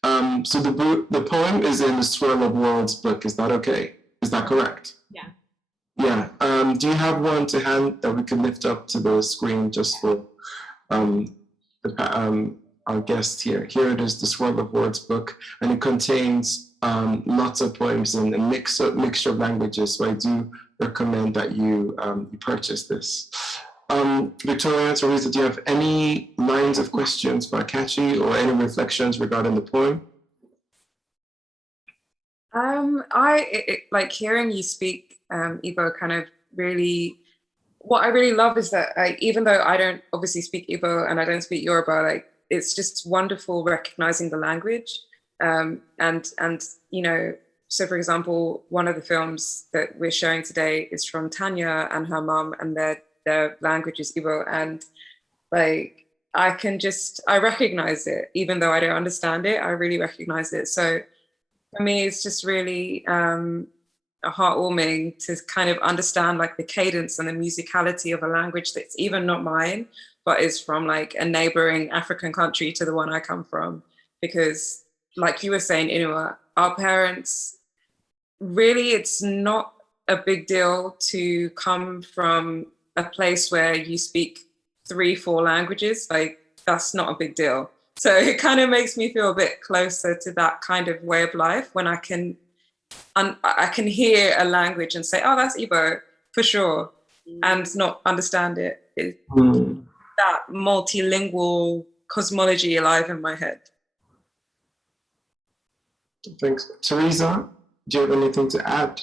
So the poem is in the Swirl of Worlds book. Is that okay? Is that correct? Yeah. Yeah. Do you have one to hand that we could lift up to the screen just for our guest here? Here it is, the Swirl of Words book, and it contains lots of poems in a mixture of languages. So I do recommend that you, you purchase this. Victoria, Theresa, do you have any lines of questions for Akachi or any reflections regarding the poem? Like hearing you speak Igbo kind of really, what I really love is that even though I don't obviously speak Igbo and I don't speak Yoruba, like it's just wonderful recognizing the language. And you know, so for example, one of the films that we're showing today is from Tanya and her mom, and their language is Igbo, and like I recognize it, even though I don't understand it, I really recognize it. So for me, it's just really heartwarming to kind of understand like the cadence and the musicality of a language that's even not mine, but is from like a neighboring African country to the one I come from. Because like you were saying, Inua, our parents, really, it's not a big deal to come from a place where you speak 3-4 languages. Like that's not a big deal. So it kind of makes me feel a bit closer to that kind of way of life when I can hear a language and say, oh, that's Igbo for sure, and not understand it. That multilingual cosmology alive in my head. Thanks. Theresa, do you have anything to add?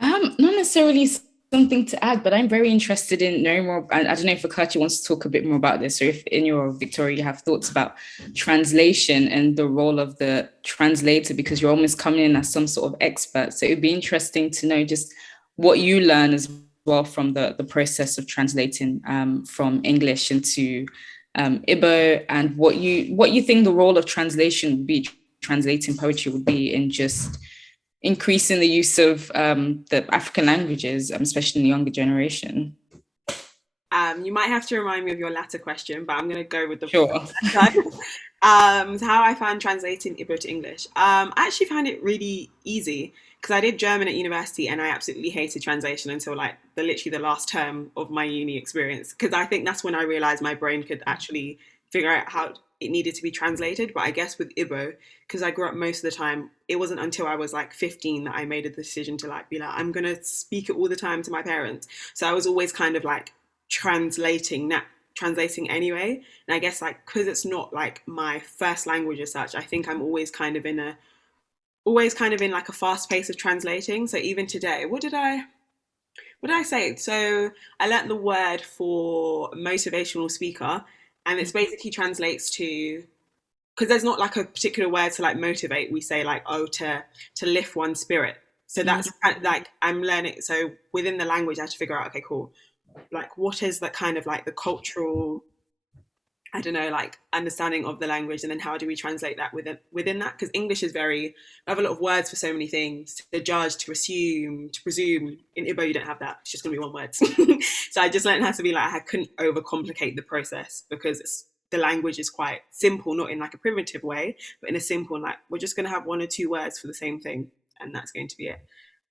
Not necessarily something to add, but I'm very interested in knowing more. I don't know if Akachi wants to talk a bit more about this, or if Inua or Victoria you have thoughts about translation and the role of the translator, because you're almost coming in as some sort of expert. So it'd be interesting to know just what you learn as well from the process of translating from English into Igbo, and what you think the role of translation would be, translating poetry would be in just increasing the use of the African languages, especially in the younger generation. You might have to remind me of your latter question, but I'm going to go with the sure. How I found translating Igbo to English. I actually found it really easy because I did German at university and I absolutely hated translation until like literally the last term of my uni experience, because I think that's when I realized my brain could actually figure out how it needed to be translated. But I guess with Igbo, because I grew up most of the time, it wasn't until I was like 15 that I made a decision to like be like, I'm going to speak it all the time to my parents. So I was always kind of like translating anyway. And I guess like, because it's not like my first language as such, I think I'm always kind of in like a fast pace of translating. So even today, what did I say? So I learnt the word for motivational speaker, and it's basically translates to, because there's not like a particular word to like motivate. We say like, oh, to lift one's spirit. So that's like, I'm learning. So within the language, I have to figure out, okay, cool. Like, what is that kind of like the cultural, I don't know, like understanding of the language, and then how do we translate that within that? Because English is I have a lot of words for so many things: to judge, to assume, to presume. In Igbo, you don't have that. It's just going to be one word. So I just learned how to be like, I couldn't overcomplicate the process, because the language is quite simple, not in like a primitive way, but in a simple, like, we're just going to have 1 or 2 words for the same thing, and that's going to be it.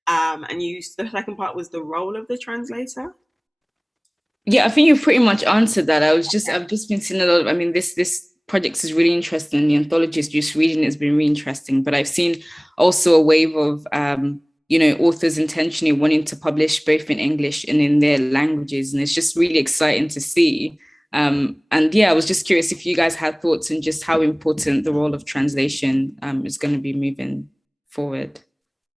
And the second part was the role of the translator. Yeah, I think you pretty much answered that. I've just been seeing a lot of, I mean, this project is really interesting. The anthology is just reading it has been really interesting, but I've seen also a wave of, authors intentionally wanting to publish both in English and in their languages. And it's just really exciting to see. And yeah, I was just curious if you guys had thoughts on just how important the role of translation is going to be moving forward.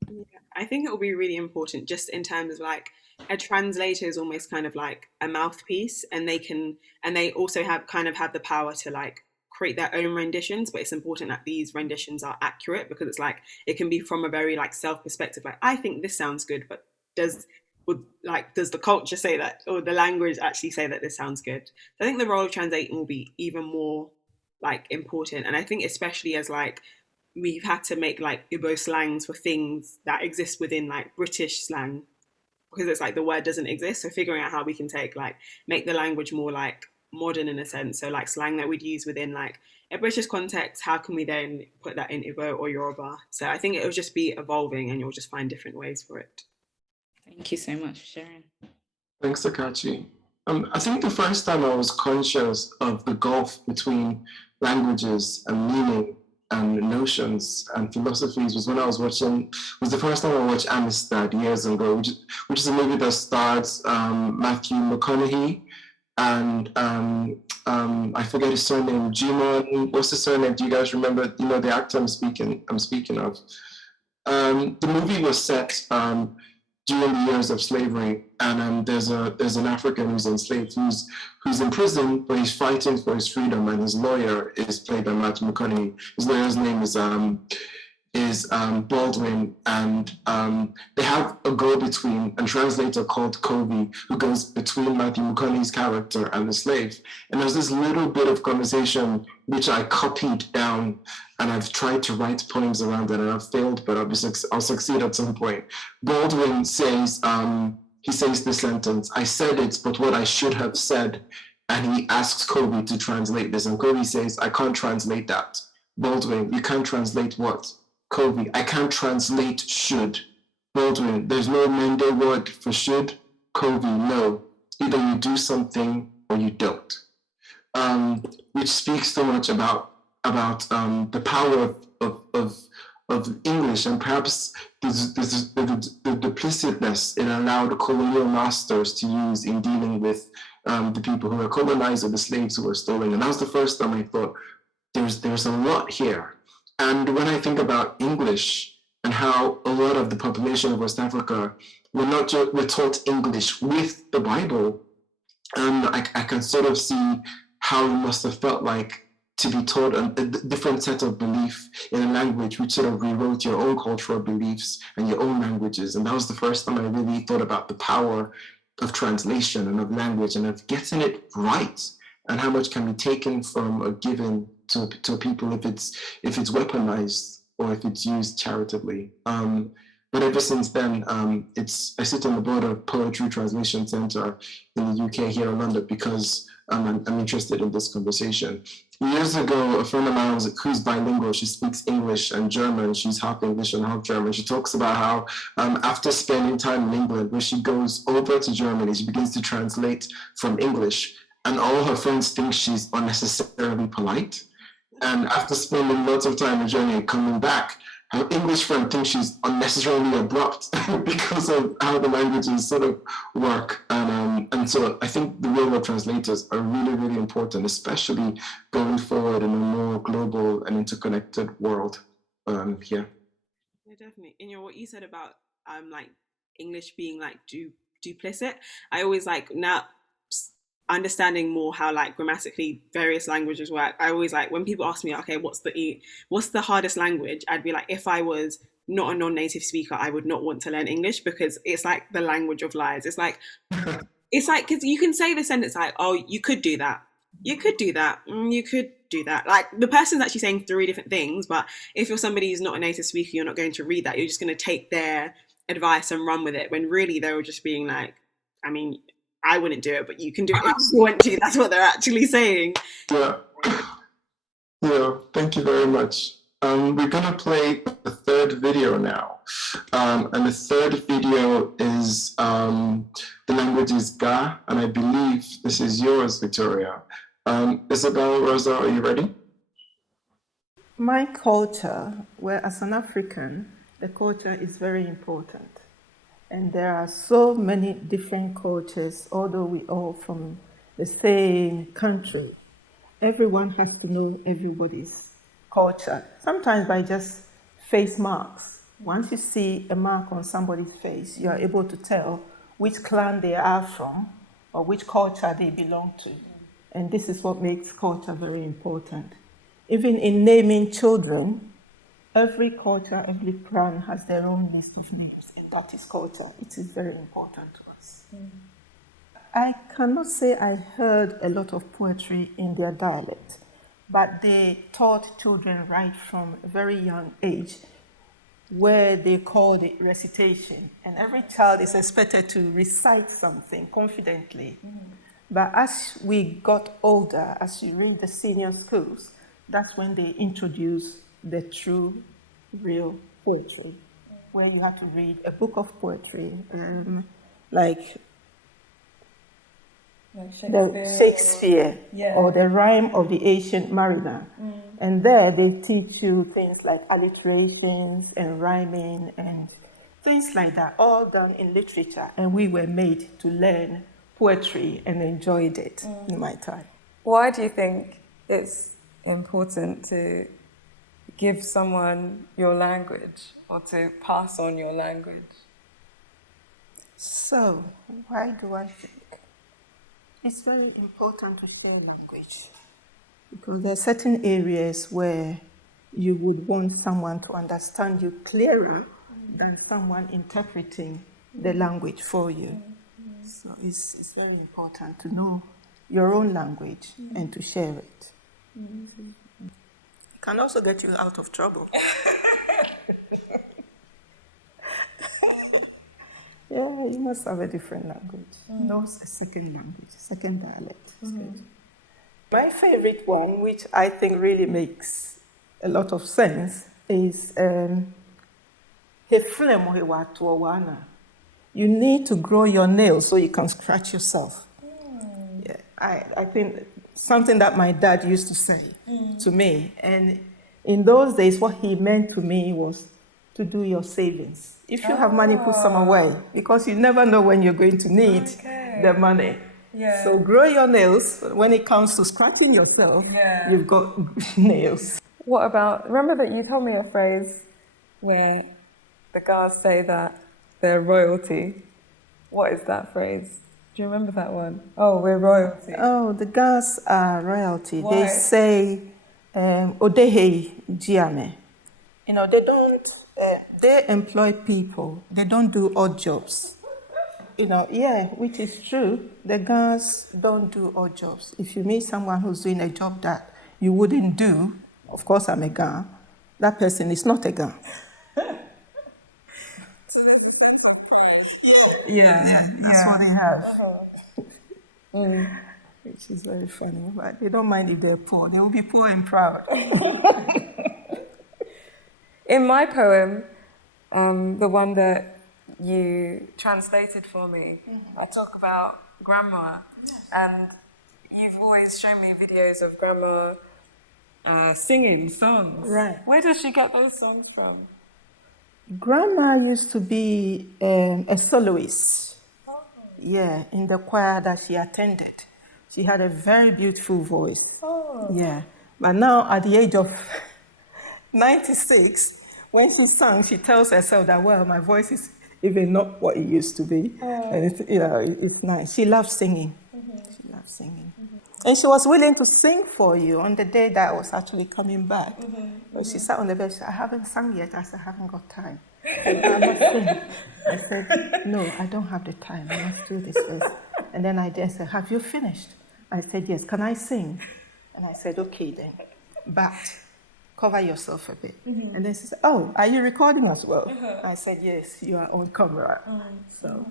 Yeah, I think it will be really important, just in terms of like, a translator is almost kind of like a mouthpiece, and they also have the power to like create their own renditions, but it's important that these renditions are accurate, because it's like, it can be from a very like self perspective, like, I think this sounds good, but does the culture say that, or the language actually say that this sounds good? So I think the role of translating will be even more like important. And I think especially as like we've had to make like Igbo slangs for things that exist within like British slang, because it's like the word doesn't exist. So figuring out how we can make the language more like modern in a sense. So like slang that we'd use within like a British context, how can we then put that in Igbo or Yoruba? So I think it will just be evolving, and you'll just find different ways for it. Thank you so much for sharing. Thanks, Akachi. I think the first time I was conscious of the gulf between languages and meaning and notions and philosophies was when I was the first time I watched Amistad years ago, which is a movie that stars Matthew McConaughey and I forget his surname, Jimon, what's his surname? Do you guys remember? The actor I'm speaking of. The movie was set during the years of slavery, and there's an African who's enslaved, who's in prison, but he's fighting for his freedom, and his lawyer is played by Matthew McConaughey. His lawyer's name is Baldwin, and they have a go-between, a translator called Kobe, who goes between Matthew McConaughey's character and the slave. And there's this little bit of conversation which I copied down, and I've tried to write poems around it, and I've failed, but I'll succeed at some point. Baldwin says, he says this sentence, "I said it, but what I should have said." And he asks Kobe to translate this, and Kobe says, "I can't translate that." Baldwin, "You can't translate what?" Kobe, "I can't translate should." Baldwin, "There's no Mende word for should." Kobe, "No, either you do something or you don't." Which speaks so much about the power of English, and perhaps the duplicitousness it allowed colonial masters to use in dealing with the people who were colonized or the slaves who were stolen. And that was the first time I thought there's a lot here. And when I think about English and how a lot of the population of West Africa we're taught English with the Bible, I can sort of see how it must have felt like to be taught a different set of belief in a language which sort of rewrote your own cultural beliefs and your own languages. And that was the first time I really thought about the power of translation and of language and of getting it right, and how much can be taken from or given to people if it's weaponized or if it's used charitably. But ever since then, I sit on the board of Poetry Translation Center in the UK here in London because I'm interested in this conversation. Years ago, a friend of mine who's bilingual, she speaks English and German, she's half English and half German. She talks about how after spending time in England, when she goes over to Germany, she begins to translate from English, and all her friends think she's unnecessarily polite. And after spending lots of time in Germany, coming back, her English friend thinks she's unnecessarily abrupt because of how the languages sort of work. And so I think the role of translators are really, really important, especially going forward in a more global and interconnected world here. Yeah, definitely. What you said about like English being like duplicit, I always like now understanding more how like grammatically various languages work. I always like when people ask me, okay, what's the hardest language? I'd be like, if I was not a non-native speaker, I would not want to learn English because it's like the language of lies. It's like because you can say the sentence like, oh, you could do that, you could do that, you could do that. Like the person's actually saying 3 different things, but if you're somebody who's not a native speaker, you're not going to read that. You're just going to take their advice and run with it. When really they were just being like, I mean, I wouldn't do it, but you can do it if you want to. That's what they're actually saying. Yeah. Thank you very much. We're gonna play the 3rd video now. And the 3rd video is, the language is Ga, and I believe this is yours, Victoria. Isabel, Rosa, are you ready? My culture, where as an African, the culture is very important. And there are so many different cultures, although we all from the same country. Everyone has to know everybody's culture, sometimes by just face marks. Once you see a mark on somebody's face, you are able to tell which clan they are from or which culture they belong to. And this is what makes culture very important. Even in naming children, every culture, every clan has their own list of names, and that is culture. It is very important to us. I cannot say I heard a lot of poetry in their dialect, but they taught children right from a very young age, where they called it recitation. And every child is expected to recite something confidently. But as we got older, as you read the senior schools, that's when they introduced the true, real poetry, where you have to read a book of poetry, like Like the Shakespeare Yeah. or the Rhyme of the Ancient Mariner. And there they teach you things like alliterations and rhyming and things like that, all done in literature. And we were made to learn poetry and enjoyed it in my time. Why do you think it's important to give someone your language or to pass on your language? So, why do I think? It's very important to share language because there are certain areas where you would want someone to understand you clearer than someone interpreting the language for you. So it's very important to know your own language and to share it. It can also get you out of trouble. Yeah, you must have a different language. No, a second language, second dialect. It's good. My favorite one, which I think really makes a lot of sense, is you need to grow your nails so you can scratch yourself. Yeah, I think something that my dad used to say to me, and in those days what he meant to me was to do your savings. If you have money, put some away, because you never know when you're going to need the money. Yeah. So grow your nails. When it comes to scratching yourself, you've got nails. What about, remember that you told me a phrase where the guys say that they're royalty. What is that phrase? Do you remember that one? Oh, we're royalty. Oh, the guys are royalty. Why? They say, Odehe Jiame. You know, they don't, they employ people. They don't do odd jobs. You know, yeah, which is true. The guys don't do odd jobs. If you meet someone who's doing a job that you wouldn't do, of course I'm a guy, that person is not a guy. That's what they have. Which is very funny. But they don't mind if they're poor. They will be poor and proud. In my poem, the one that you translated for me, I talk about grandma, and you've always shown me videos of grandma singing songs. Right. Where does she get those songs from? Grandma used to be a soloist. Yeah, in the choir that she attended. She had a very beautiful voice. Yeah. But now at the age of 96, when she sang, she tells herself that, well, my voice is even not what it used to be. And it's, you know, it's nice. She loves singing. She loves singing. And she was willing to sing for you on the day that I was actually coming back. But she sat on the bed, she said, I haven't sung yet. I said, I haven't got time. I must sing. I said, no, I don't have the time. I must do this first. And then I said, have you finished? I said, yes. Can I sing? And I said, okay then. But cover yourself a bit. And then she said, oh, are you recording as well? I said, yes, you are on camera. So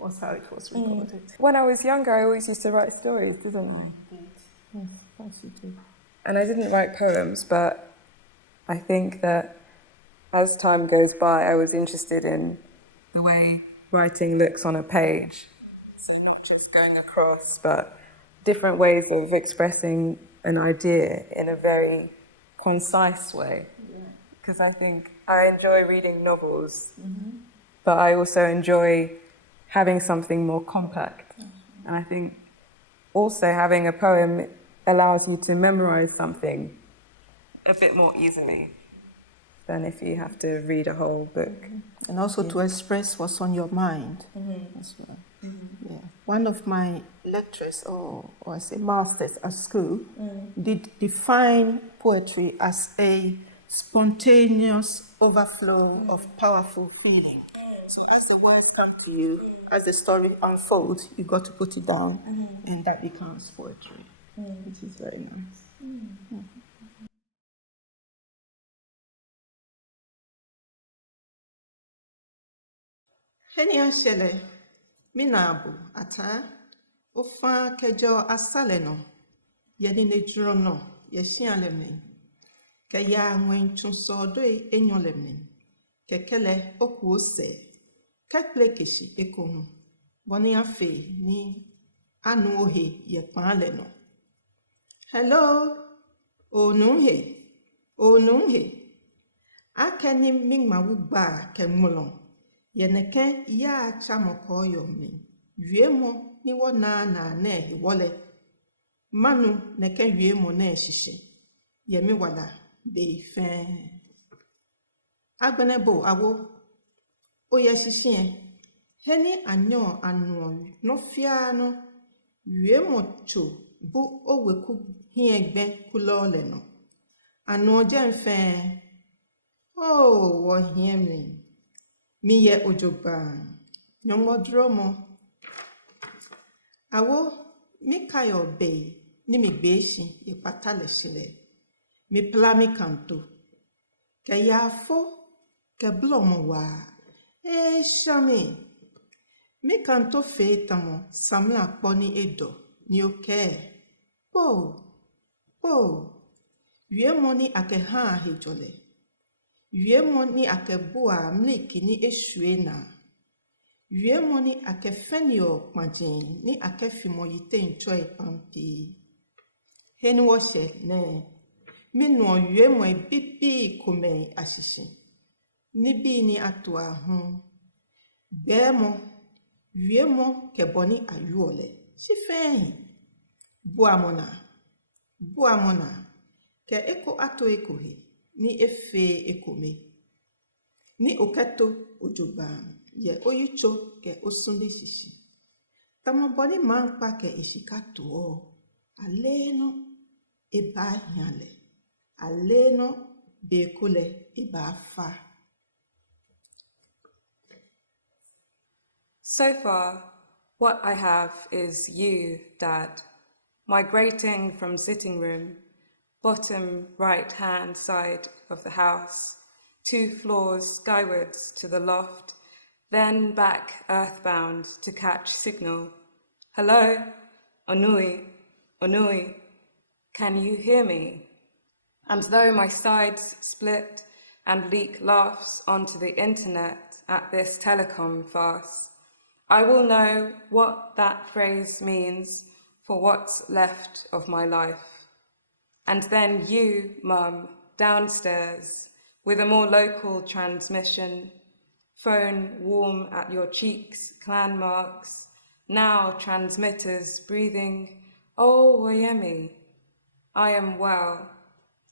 that's how it was recorded. When I was younger, I always used to write stories, didn't I? Yes, of course you did. And I didn't write poems, but I think that as time goes by, I was interested in the way writing looks on a page. So not just going across, but different ways of expressing an idea in a very concise way. Because I think I enjoy reading novels, but I also enjoy having something more compact. And I think also having a poem allows you to memorize something a bit more easily than if you have to read a whole book. And also to express what's on your mind as well. Yeah. One of my lecturers, or I say masters at school, did define poetry as a spontaneous overflow of powerful feeling. So as the words come to you, as the story unfolds, you got to put it down, and that becomes poetry, which is very nice. Henia shele, minabu ata, ofa kejo asaleno, yedi nejrono, yeshialemni, ke ya ngwen chunsodoi enyolemni, ke kele okuose, ke plekeshi ekonu, boni afe ni Anuhe ye paleno. Hello, onunhe, onunhe. Akeni mingma wuba kemulon. Yeneke ya chamoko yomi. Yuemo ni wana na ne wole. Manu neke yuemo ne shishe. Yemi wala be fin. Agbenebo awo. Oye shishien. Heni anyo anu no fiano. Yuemo cho bu oweku hiegbe kulole no. Anu jen fin. Oh, wo hiemi. Mi ye ojogba. Nyongo dromo. Awo mi kayo be ni mi beshi ye patale shile. Mi plami kanto. Ke yafo ke blomo wa. Shami. Mi kanto fe tamo samla poni edo ni oke. Po. Yue moni ake ha hejole. Yue moni ake bua mliki ni eshuena. Yue moni ake fenyo majin ni ake fimo yite nchoy pampi. Heni washe ne. Minwa yue mo bibi kume ashishi. Nibi ni atwa hun. Bemo. Yue mo keboni ayuole. Shifehi. Buamona. Ke eko ato ekohe. Ni efe ekome. Ni oketo ojogba. Ye oyucho ke osunde shishi. Tamoboni mankpa ke ishikato o. Aleno eba nyale. Aleno bekule eba fa. So far, what I have is you, Dad, migrating from sitting room, bottom right-hand side of the house, 2 floors skywards to the loft, then back earthbound to catch signal. Hello, Onui, can you hear me? And though my sides split and leak laughs onto the internet at this telecom farce, I will know what that phrase means for what's left of my life. And then you, Mum, downstairs, with a more local transmission, phone warm at your cheeks, clan marks, now transmitters breathing, oh, Wayemi, I am well,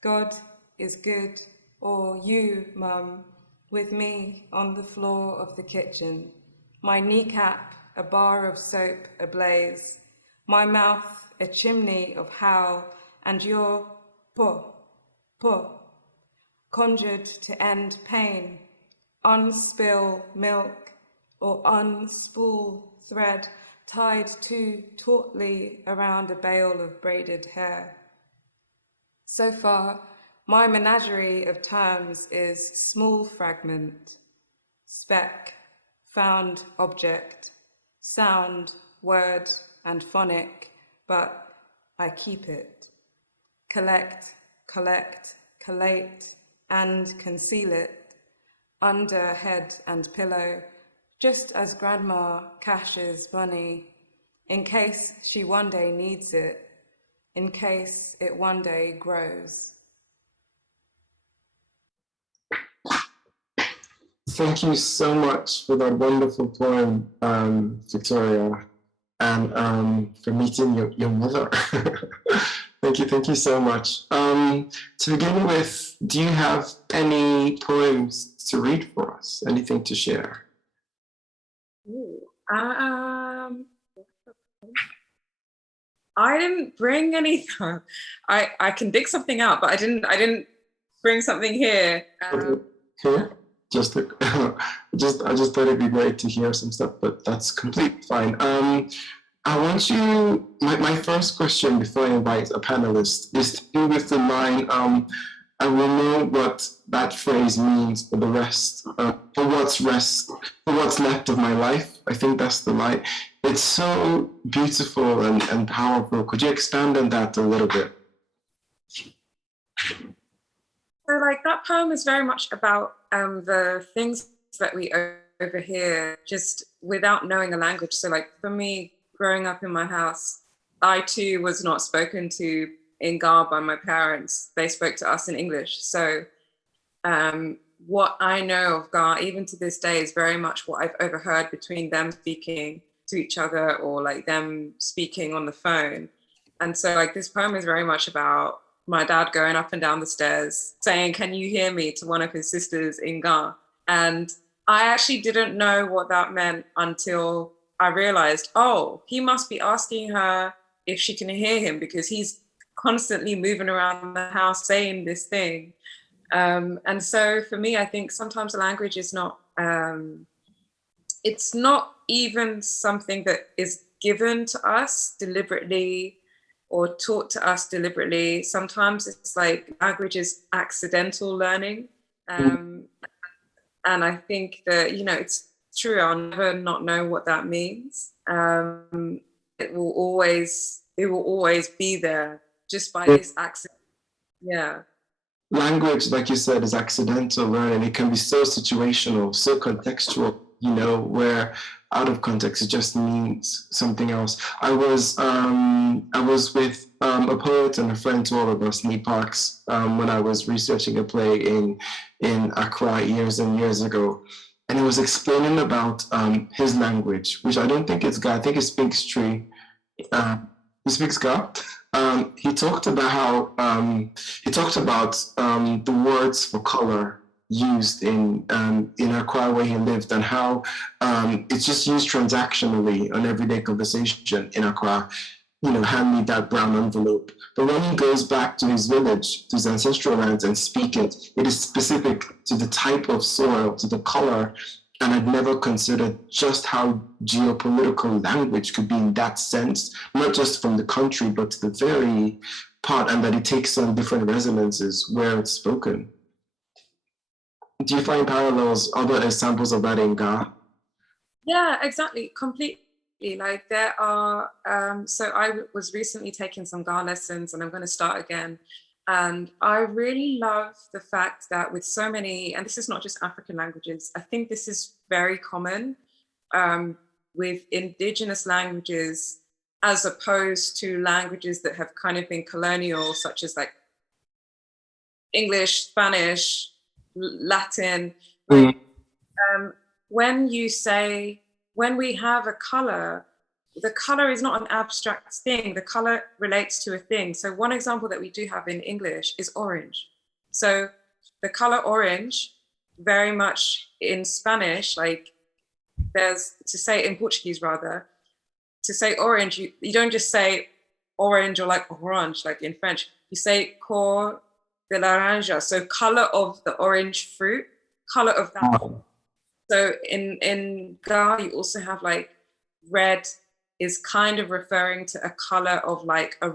God is good, or you, Mum, with me on the floor of the kitchen, my kneecap a bar of soap ablaze, my mouth a chimney of howl, and your po, conjured to end pain, unspill milk, or unspool thread tied too tautly around a bale of braided hair. So far, my menagerie of terms is small fragment, speck, found object, sound, word, and phonic, but I keep it. Collect, collate, and conceal it under head and pillow, just as Grandma caches money, in case she one day needs it, in case it one day grows. Thank you so much for that wonderful poem, Victoria, and for meeting your mother. Thank you so much. To begin with, do you have any poems to read for us? Anything to share? I didn't bring anything. I can dig something out, but I didn't bring something here. Here? I just thought it'd be great to hear some stuff, but that's completely fine. I want you, my first question before I invite a panelist is to do with the line, I will know what that phrase means for the rest, for what's left of my life. I think that's the line. It's so beautiful and powerful. Could you expand on that a little bit? So like that poem is very much about the things that we overhear just without knowing a language. So like for me, growing up in my house, I too was not spoken to in Ga by my parents. They spoke to us in English. So what I know of Ga, even to this day, is very much what I've overheard between them speaking to each other, or like them speaking on the phone. And so like this poem is very much about my dad going up and down the stairs saying, "Can you hear me?" to one of his sisters in Ga. And I actually didn't know what that meant until I realized, oh, he must be asking her if she can hear him, because he's constantly moving around the house saying this thing. And so for me, I think sometimes language is not, it's not even something that is given to us deliberately or taught to us deliberately. Sometimes it's like language is accidental learning. And I think that, you know, it's true, I'll never not know what that means. It will always be there just by this accident. Yeah. Language, like you said, is accidental learning. It can be so situational, so contextual, you know, where out of context it just means something else. I was with a poet and a friend to all of us, Lee Parks, when I was researching a play in Accra years and years ago, and he was explaining about his language, which I don't think it's Ga. I think he speaks Tree. He speaks Ga. He talked about how the words for color used in Accra where he lived, and how it's just used transactionally on everyday conversation in Accra. You know, hand me that brown envelope. But when he goes back to his village, to his ancestral lands, and speak it, it is specific to the type of soil, to the color. And I'd never considered just how geopolitical language could be in that sense, not just from the country, but to the very part, and that it takes on different resonances where it's spoken. Do you find parallels, other examples of that in Ga? Yeah, exactly, completely. Like there are, so I was recently taking some Ga lessons, and I'm going to start again. And I really love the fact that with so many, and this is not just African languages, I think this is very common with indigenous languages, as opposed to languages that have kind of been colonial, such as like English, Spanish, Latin. Like, when we have a color, the color is not an abstract thing. The color relates to a thing. So one example that we do have in English is orange. So the color orange, very much in Spanish, like there's, to say in Portuguese rather, to say orange, you don't just say orange or like orange, like in French. You say cor de laranja, so color of the orange fruit, color of that. So in Ga, you also have like red is kind of referring to a color of like a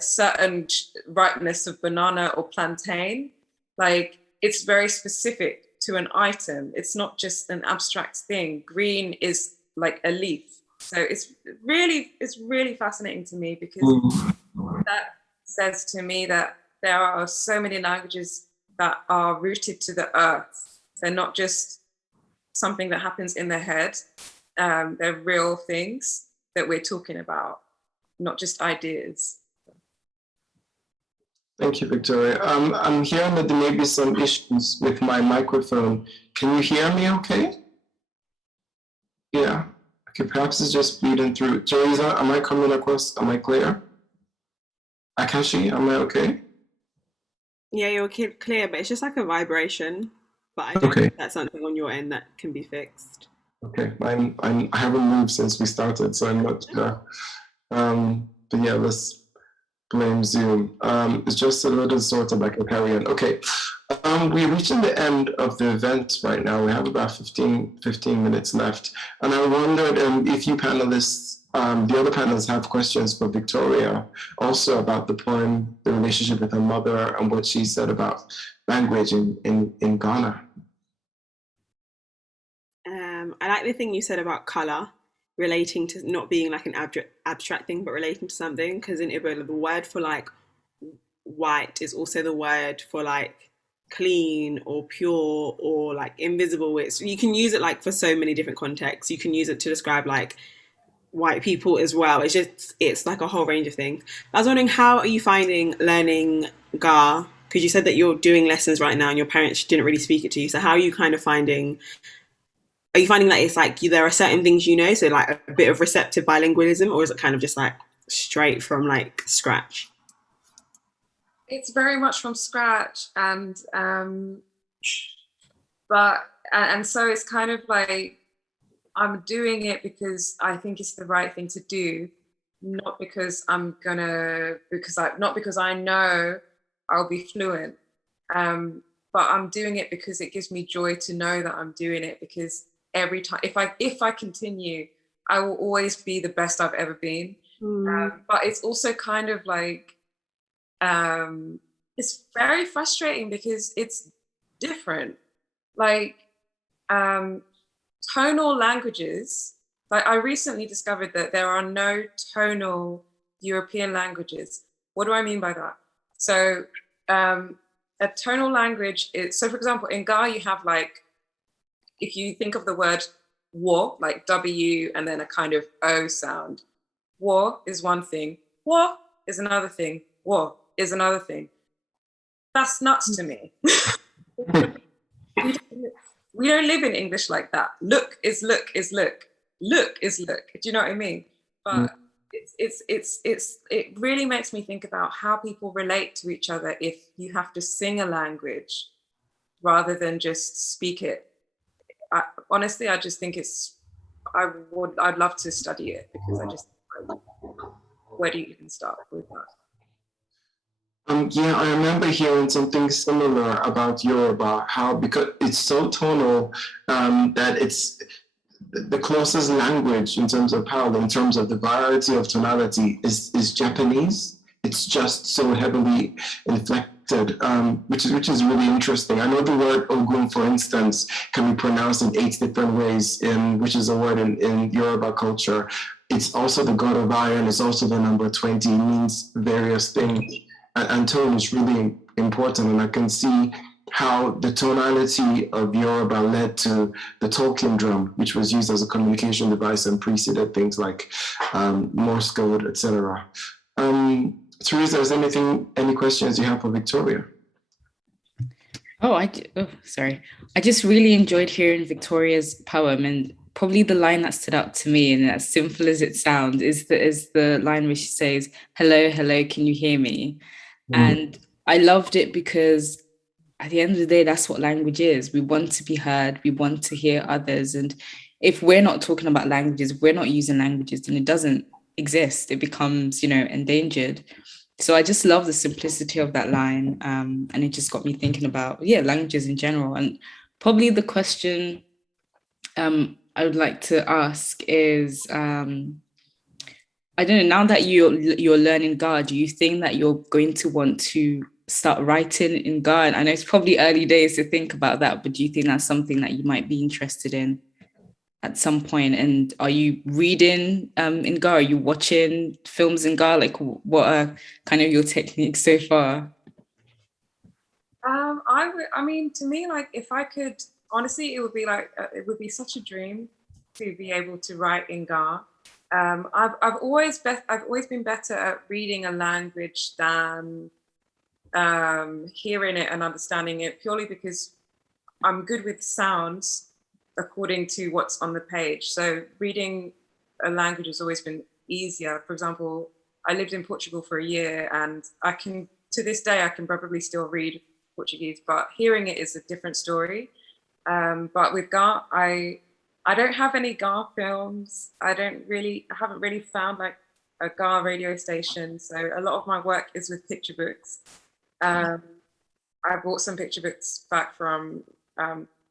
certain ripeness of banana or plantain. Like it's very specific to an item. It's not just an abstract thing. Green is like a leaf. So it's really fascinating to me, because that says to me that there are so many languages that are rooted to the earth. They're not just something that happens in the head. They're real things that we're talking about, not just ideas. Thank you, Victoria. I'm hearing that there may be some issues with my microphone. Can you hear me okay? Yeah. Okay, perhaps it's just bleeding through. Theresa, am I coming across? Am I clear? Akachi, am I okay? Yeah, you're clear, but it's just like a vibration. But I don't think that's something on your end that can be fixed. Okay, I haven't moved since we started, so I'm not sure. But yeah, let's blame Zoom. It's just a little sort of like a carry on. Okay, we're reaching the end of the event right now. We have about 15 minutes left. And I wondered if you panelists, the other panelists have questions for Victoria, also about the poem, the relationship with her mother, and what she said about language in Ghana. I like the thing you said about colour, relating to not being like an abstract thing, but relating to something, because in Igbo, the word for like white is also the word for like clean or pure or like invisible. You can use it like for so many different contexts. You can use it to describe like white people as well. It's like a whole range of things. I was wondering, how are you finding learning Ga? Because you said that you're doing lessons right now and your parents didn't really speak it to you. So how are you kind of finding, are you finding that it's like there are certain things you know, so like a bit of receptive bilingualism, or is it kind of just like straight from like scratch? It's very much from scratch, and so it's kind of like I'm doing it because I think it's the right thing to do, not because not because I know I'll be fluent, but I'm doing it because it gives me joy to know that I'm doing it, because every time, if I continue, I will always be the best I've ever been. But it's also kind of like, it's very frustrating because it's different. Like, tonal languages, like I recently discovered that there are no tonal European languages. What do I mean by that? So a tonal language is, so for example, in Ga you have like, if you think of the word wo, like W and then a kind of O sound, wo is one thing, wo is another thing, wo is another thing. That's nuts to me. We don't live in English like that. Look is look is look. Look is look. Do you know what I mean? But it really makes me think about how people relate to each other if you have to sing a language rather than just speak it. Honestly, I just think I'd love to study it, because I just, where do you even start with that? Yeah, I remember hearing something similar about Yoruba, how because it's so tonal that it's the closest language in terms of power, in terms of the variety of tonality is Japanese. It's just so heavily inflected, which is really interesting. I know the word Ogun, for instance, can be pronounced in 8 different ways, which is a word in Yoruba culture. It's also the god of iron. It's also the number 20. It means various things. And tone is really important, and I can see how the tonality of Yoruba led to the talking drum, which was used as a communication device and preceded things like Morse code, etc. Theresa, is there any questions you have for Victoria? Sorry. I just really enjoyed hearing Victoria's poem, and probably the line that stood out to me, and as simple as it sounds, is the line where she says, "Hello, hello, can you hear me?" And I loved it because at the end of the day, that's what language is. We want to be heard, we want to hear others. And if we're not talking about languages, if we're not using languages, then it doesn't exist. It becomes, endangered. So I just love the simplicity of that line. And it just got me thinking about, languages in general. And probably the question I would like to ask is, I don't know, now that you're learning Ga, do you think that you're going to want to start writing in Ga? And I know it's probably early days to think about that, but do you think that's something that you might be interested in at some point? And are you reading in Ga? Are you watching films in Ga? Like, what are kind of your techniques so far? To me, like, if I could, honestly, it would be such a dream to be able to write in Ga. I've always been better at reading a language than hearing it and understanding it, purely because I'm good with sounds according to what's on the page. So reading a language has always been easier. For example, I lived in Portugal for a year, and to this day, I can probably still read Portuguese, but hearing it is a different story. But with Ga, I don't have any Ga films. I haven't really found like a Ga radio station. So a lot of my work is with picture books. I bought some picture books back from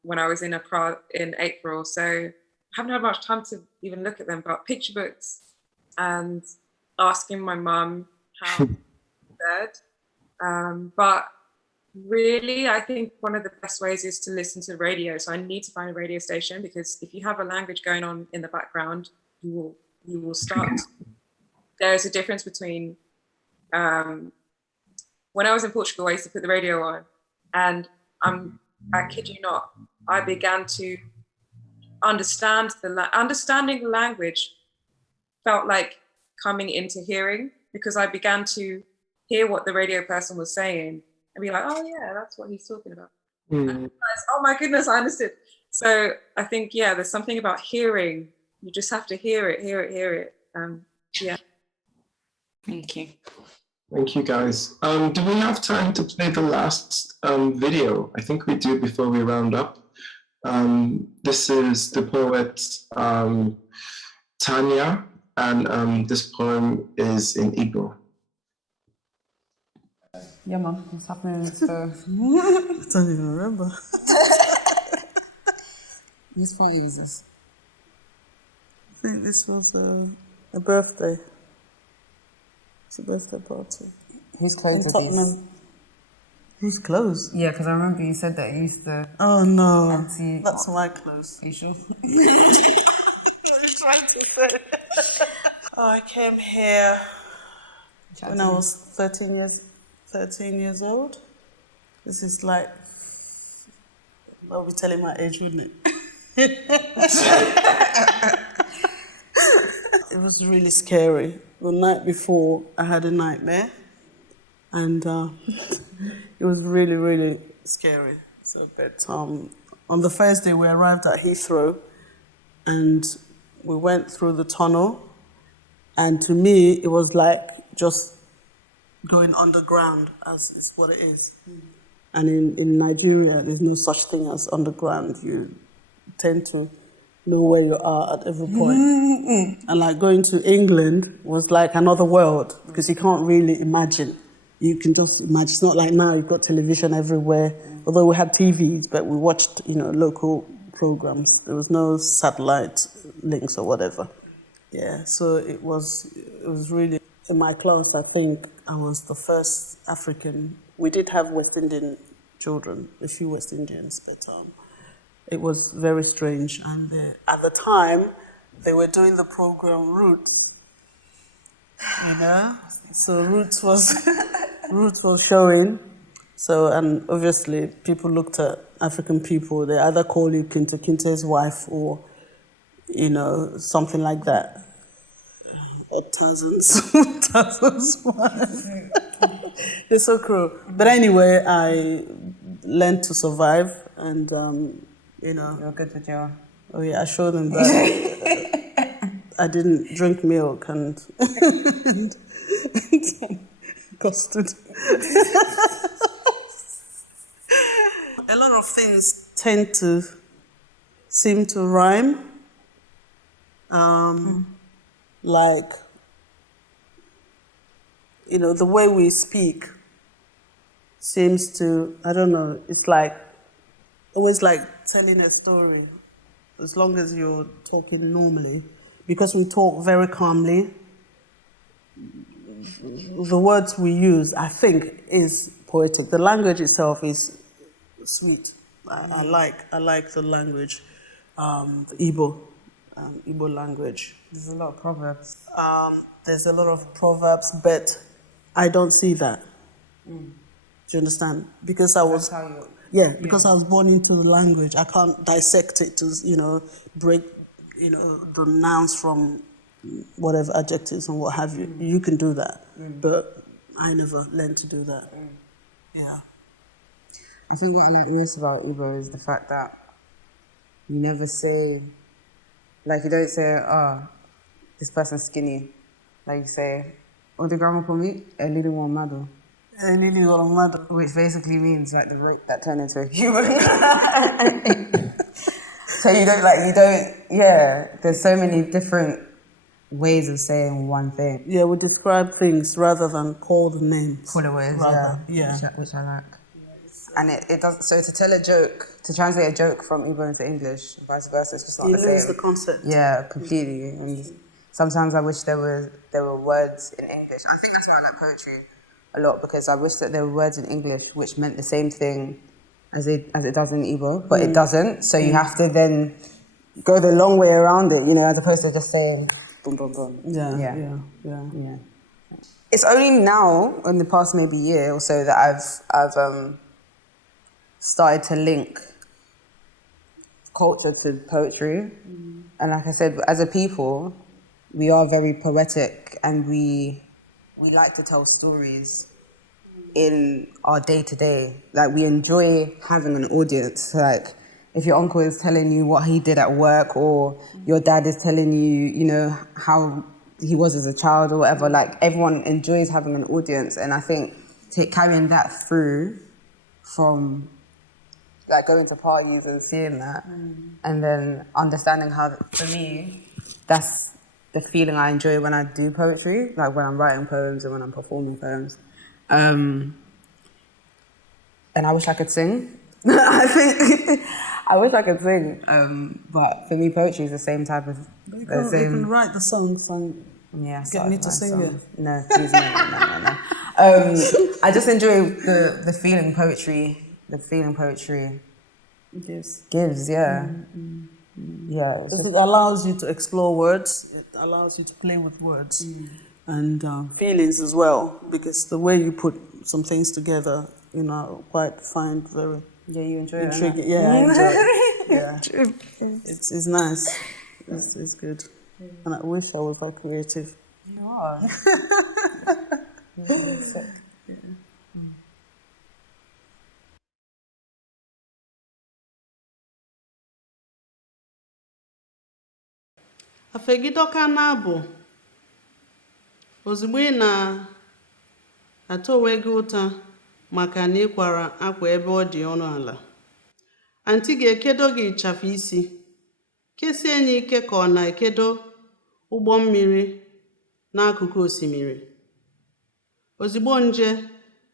when I was in Accra in April. So I haven't had much time to even look at them, but picture books and asking my mum how it's said. But really, I think one of the best ways is to listen to radio. So I need to find a radio station, because if you have a language going on in the background, you will start. There's a difference between when I was in Portugal, I used to put the radio on, and I kid you not, I began to understanding the language felt like coming into hearing, because I began to hear what the radio person was saying and be like, oh yeah, that's what he's talking about. And I realized, oh my goodness, I understood. So I think, yeah, there's something about hearing. You just have to hear it. Yeah. Thank you. Thank you, guys. Do we have time to play the last video? I think we do before we round up. This is the poet Tanya, and this poem is in Igbo. Yeah, man, what's happening? So, I don't even remember. Whose party was this? I think this was a birthday. It's a birthday party. whose clothes are these? Whose clothes? Yeah, because I remember you said that you used to. Oh no, Auntie, that's my clothes. Are you sure? What are you trying to say? Oh, I came here when I was 13 years old. This is like, I'll be telling my age, wouldn't it? It was really scary. The night before, I had a nightmare, and it was really, really scary. So, but on the first day, we arrived at Heathrow, and we went through the tunnel, and to me, it was like just going underground, as is what it is. And in Nigeria, there's no such thing as underground. You tend to know where you are at every point. And like going to England was like another world, because you can't really imagine. You can just imagine. It's not like now you've got television everywhere. Although we had TVs, but we watched, local programs. There was no satellite links or whatever. Yeah, so it was really, in my class, I think I was the first African. We did have West Indian children, a few West Indians, but it was very strange. And at the time, they were doing the program Roots, So Roots was showing. So, and obviously, people looked at African people. They either call you Kinte Kinte's wife or, something like that. Or Tarzan's wife. It's so cruel. But anyway, I learned to survive, and You're good with your. Oh yeah, I showed them that I didn't drink milk and custard. A lot of things tend to seem to rhyme. Like, the way we speak seems to, I don't know, it's like, always like telling a story, as long as you're talking normally, because we talk very calmly. The words we use, I think, is poetic. The language itself is sweet. I like the language, the Igbo language. There's a lot of proverbs. There's a lot of proverbs, but I don't see that. Do you understand? Because I was, because I was born into the language. I can't dissect it to, break, the nouns from whatever adjectives and what have you. You can do that, but I never learned to do that. Yeah. I think what I like most about Igbo is the fact that you never say, like, you don't say, this person's skinny. Like, you say, the grandma called me a little one mother. A little one mother. Which basically means, like, the rope that turned into a human. So there's so many different ways of saying one thing. Yeah, we describe things rather than call the names. Call it what it is, which I like. And it does, so to tell a joke, to translate a joke from Igbo into English, and vice versa, it's just not the same. You lose the concept. Yeah, completely. And sometimes I wish there were words in English. I think that's why I like poetry a lot, because I wish that there were words in English which meant the same thing as it does in Igbo, but it doesn't. So you have to then go the long way around it, as opposed to just saying boom, boom, boom. Yeah. It's only now, in the past maybe year or so, that I've started to link culture to poetry. And like I said, as a people, we are very poetic, and we like to tell stories in our day-to-day. Like, we enjoy having an audience. Like, if your uncle is telling you what he did at work, or your dad is telling you, you know, how he was as a child or whatever, like, everyone enjoys having an audience. And I think carrying that through from like going to parties and seeing that, and then understanding how, for me, that's the feeling I enjoy when I do poetry, like when I'm writing poems and when I'm performing poems. And I wish I could sing. I think I wish I could sing, but for me, poetry is the same type of. You can write the songs and get me to sing it. No, please, no. I just enjoy the feeling poetry. The feeling poetry gives. Yeah. Yeah. It allows you to explore words. It allows you to play with words and feelings as well. Because the way you put some things together, you know, I quite find very. Yeah, you enjoy intriguing. it. Yeah, I enjoy it. Yeah, it's nice. It's good, and I wish I was quite creative. You are. Sick. Yeah. Afegidoka na-abụ ozugbo ị na-atụ onwe gị ụta maka na ịkwara akwa ebe ọ dị ọnụ ala. Anti ga-ekedo gị ịchafụ isi, kesie enyi ike ka ọ na-ekedo ụgbọ mmiri n'akụkụ osimiri. Ozugbo nje,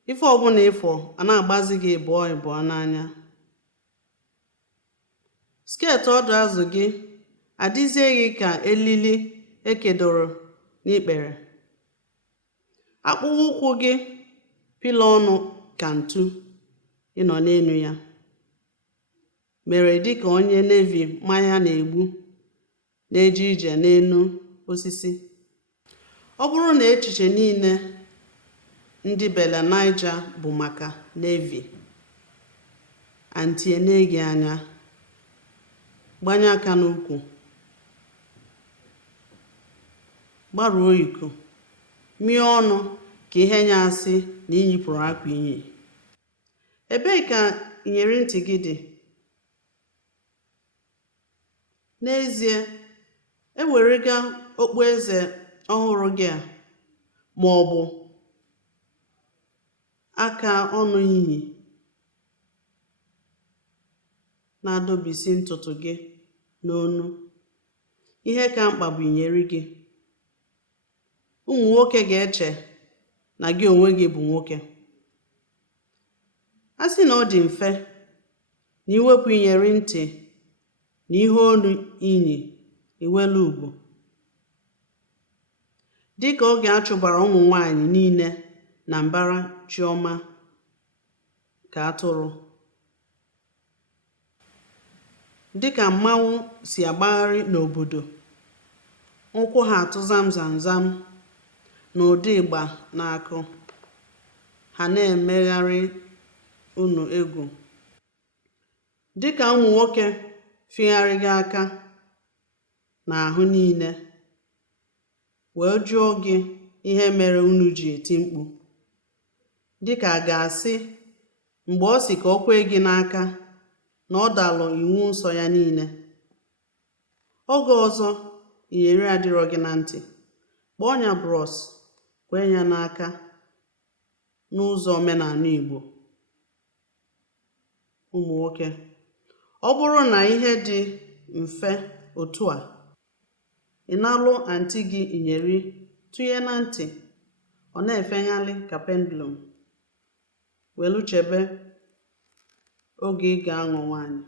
ife ọbụla ịfọ a na-agbazi gị ịbụọ n'anya. Sket ọdụ azụ gị adịzie gị ka elili ekedoro n'ikpere. Akpụkpọ ụkwụ gị pịla ọnụ ka ntu ịnọ n'elu ya. Mere dịka onye Nevi mmanya na-egbu na-eje ije n'elu osisi. Ọ bụrụ na echiche niile ndị Bela Niger bụ maka Nevi, anti enegi anya, gbanye aka n'ukwu, gbaruo iko, mie ọnụ ka ihe nya asị na inyipụrụ akwa inyi. Ebee ka iyeri ntị gị dị? N'ezie, ewerega okpueze ọhụrụ gị a, ma ọ bụ aka ọnụ inyi na-adọbisi ntutu gị n'onu. Ihe ka mkpa bụ iyeri gị. Ụmụ nwoke ga-eche na gị onwe gị bụ nwoke. A sị na ọ dị mfe na iwepụ iyeri ntị na ihe olu inyi iwelu ugwu. Dịka oge a chụbara ụmụ nwanyị niile na mbara Chioma ka atụrụ. Dịka mmanwụ si agbagharị n'obodo, ụkwụ ha atụ zamzam na ụdị ịgba na-akụ, ha na-emegharị unu egwu. Dịka ụmụ nwoke figharịghị aka n'ahụ niile, wee jụọ gị ihe mere unu ji eti mkpu. Dịka a ga-asị mgbe ọ sị ka o kwee gị n'aka na ọ dalụ iwu nsọ ya niile. Oge ọzọ iyeri adịrọ gị na ntị, kpọọ ya bros, kwee ya n'aka n'ụzọ omenala Igbo. Ụmụ nwoke, ọ bụrụ na ihe dị mfe otu a, ị na-alụ anti gị iyeri tụnye na ntị, ọ na-efegharị ka pendulum, welu chebe oge ị ga-aṅụ nwanyị.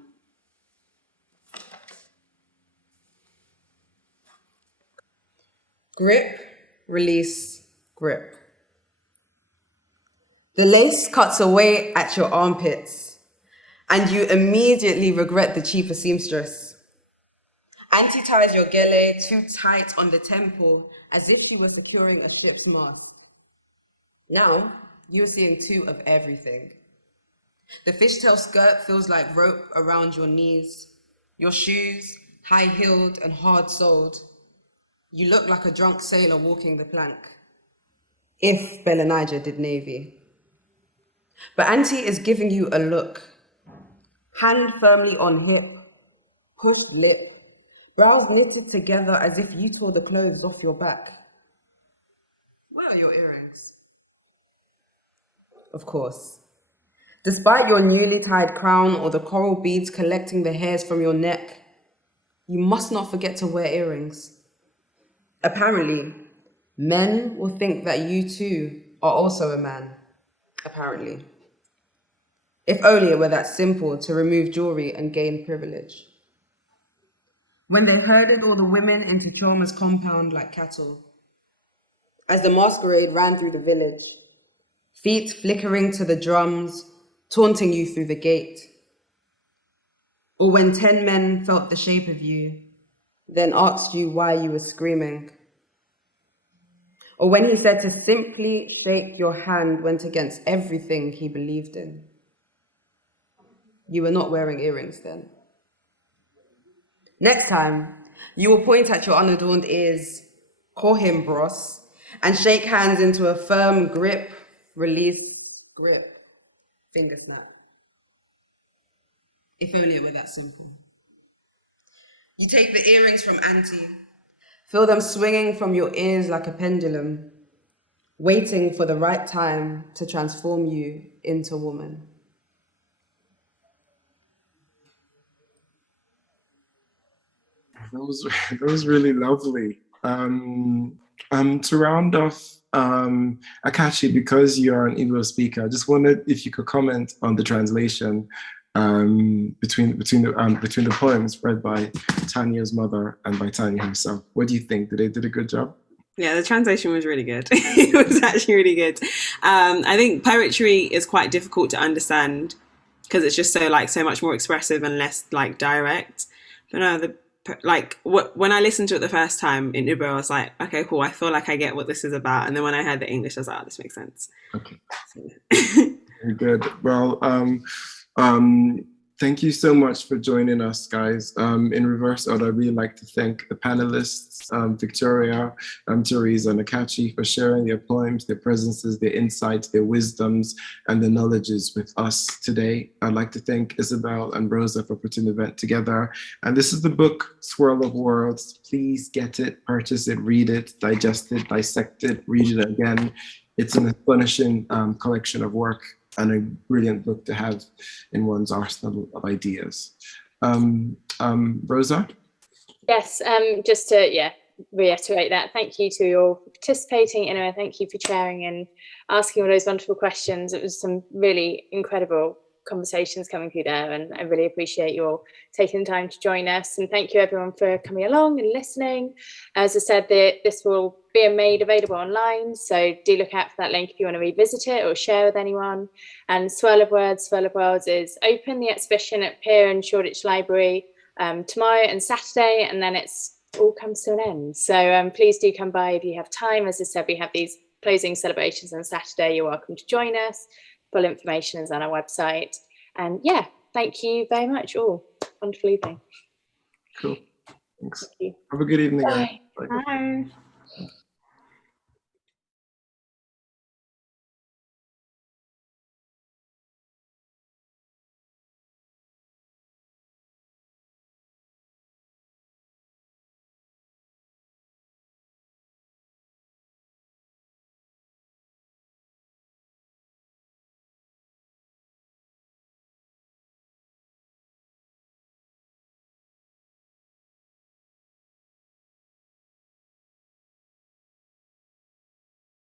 Grip, release, grip. The lace cuts away at your armpits, and you immediately regret the cheaper seamstress. Auntie ties your gele too tight on the temple as if she was securing a ship's mast. Now, you're seeing two of everything. The fishtail skirt feels like rope around your knees, your shoes high-heeled and hard-soled. You look like a drunk sailor walking the plank. If Bella Niger did Navy. But Auntie is giving you a look. Hand firmly on hip, pushed lip, brows knitted together as if you tore the clothes off your back. Where are your earrings? Of course. Despite your newly tied crown or the coral beads collecting the hairs from your neck, you must not forget to wear earrings. Apparently, men will think that you too are also a man. Apparently. If only it were that simple to remove jewelry and gain privilege. When they herded all the women into Chauma's compound like cattle, as the masquerade ran through the village, feet flickering to the drums, taunting you through the gate. Or when 10 men felt the shape of you, then asked you why you were screaming. Or when he said to simply shake your hand went against everything he believed in. You were not wearing earrings then. Next time, you will point at your unadorned ears, call him bros, and shake hands into a firm grip, release, grip, finger snap. If only it were that simple. You take the earrings from Auntie, feel them swinging from your ears like a pendulum, waiting for the right time to transform you into woman. That was really lovely. To round off, Akachi, because you're an Igbo speaker, I just wondered if you could comment on the translation between the poems read by Tanya's mother and by Tanya herself. What do you think? Did they do a good job? Yeah, the translation was really good. It was actually really good. I think poetry is quite difficult to understand because it's just so much more expressive and less direct. But no, when I listened to it the first time in Igbo, I was like, okay, cool. I feel like I get what this is about. And then when I heard the English, I was like, oh, this makes sense. Okay. Very good. Well, thank you so much for joining us, guys. In reverse order, I'd really like to thank the panelists, Victoria, Theresa, and Akachi for sharing their poems, their presences, their insights, their wisdoms, and their knowledges with us today. I'd like to thank Isabel and Rosa for putting the event together. And this is the book, Swirl of Worlds. Please get it, purchase it, read it, digest it, dissect it, read it again. It's an astonishing collection of work and a brilliant book to have in one's arsenal of ideas. Rosa? Yes, just to reiterate that, thank you to all for participating, Inua, thank you for sharing and asking all those wonderful questions. It was some really incredible conversations coming through there, and I really appreciate you all taking the time to join us, and thank you everyone for coming along and listening. As I said, this will be made available online, so do look out for that link if you want to revisit it or share with anyone. And Swirl of Words, Swirl of Worlds is open, the exhibition at PEER and Shoreditch Library tomorrow and Saturday, and then it's all comes to an end. So please do come by if you have time. As I said, we have these closing celebrations on Saturday. You're welcome to join us. Full information is on our website. And yeah, thank you very much all. Wonderful evening. Cool. Thanks. Have a good evening. Bye. Bye.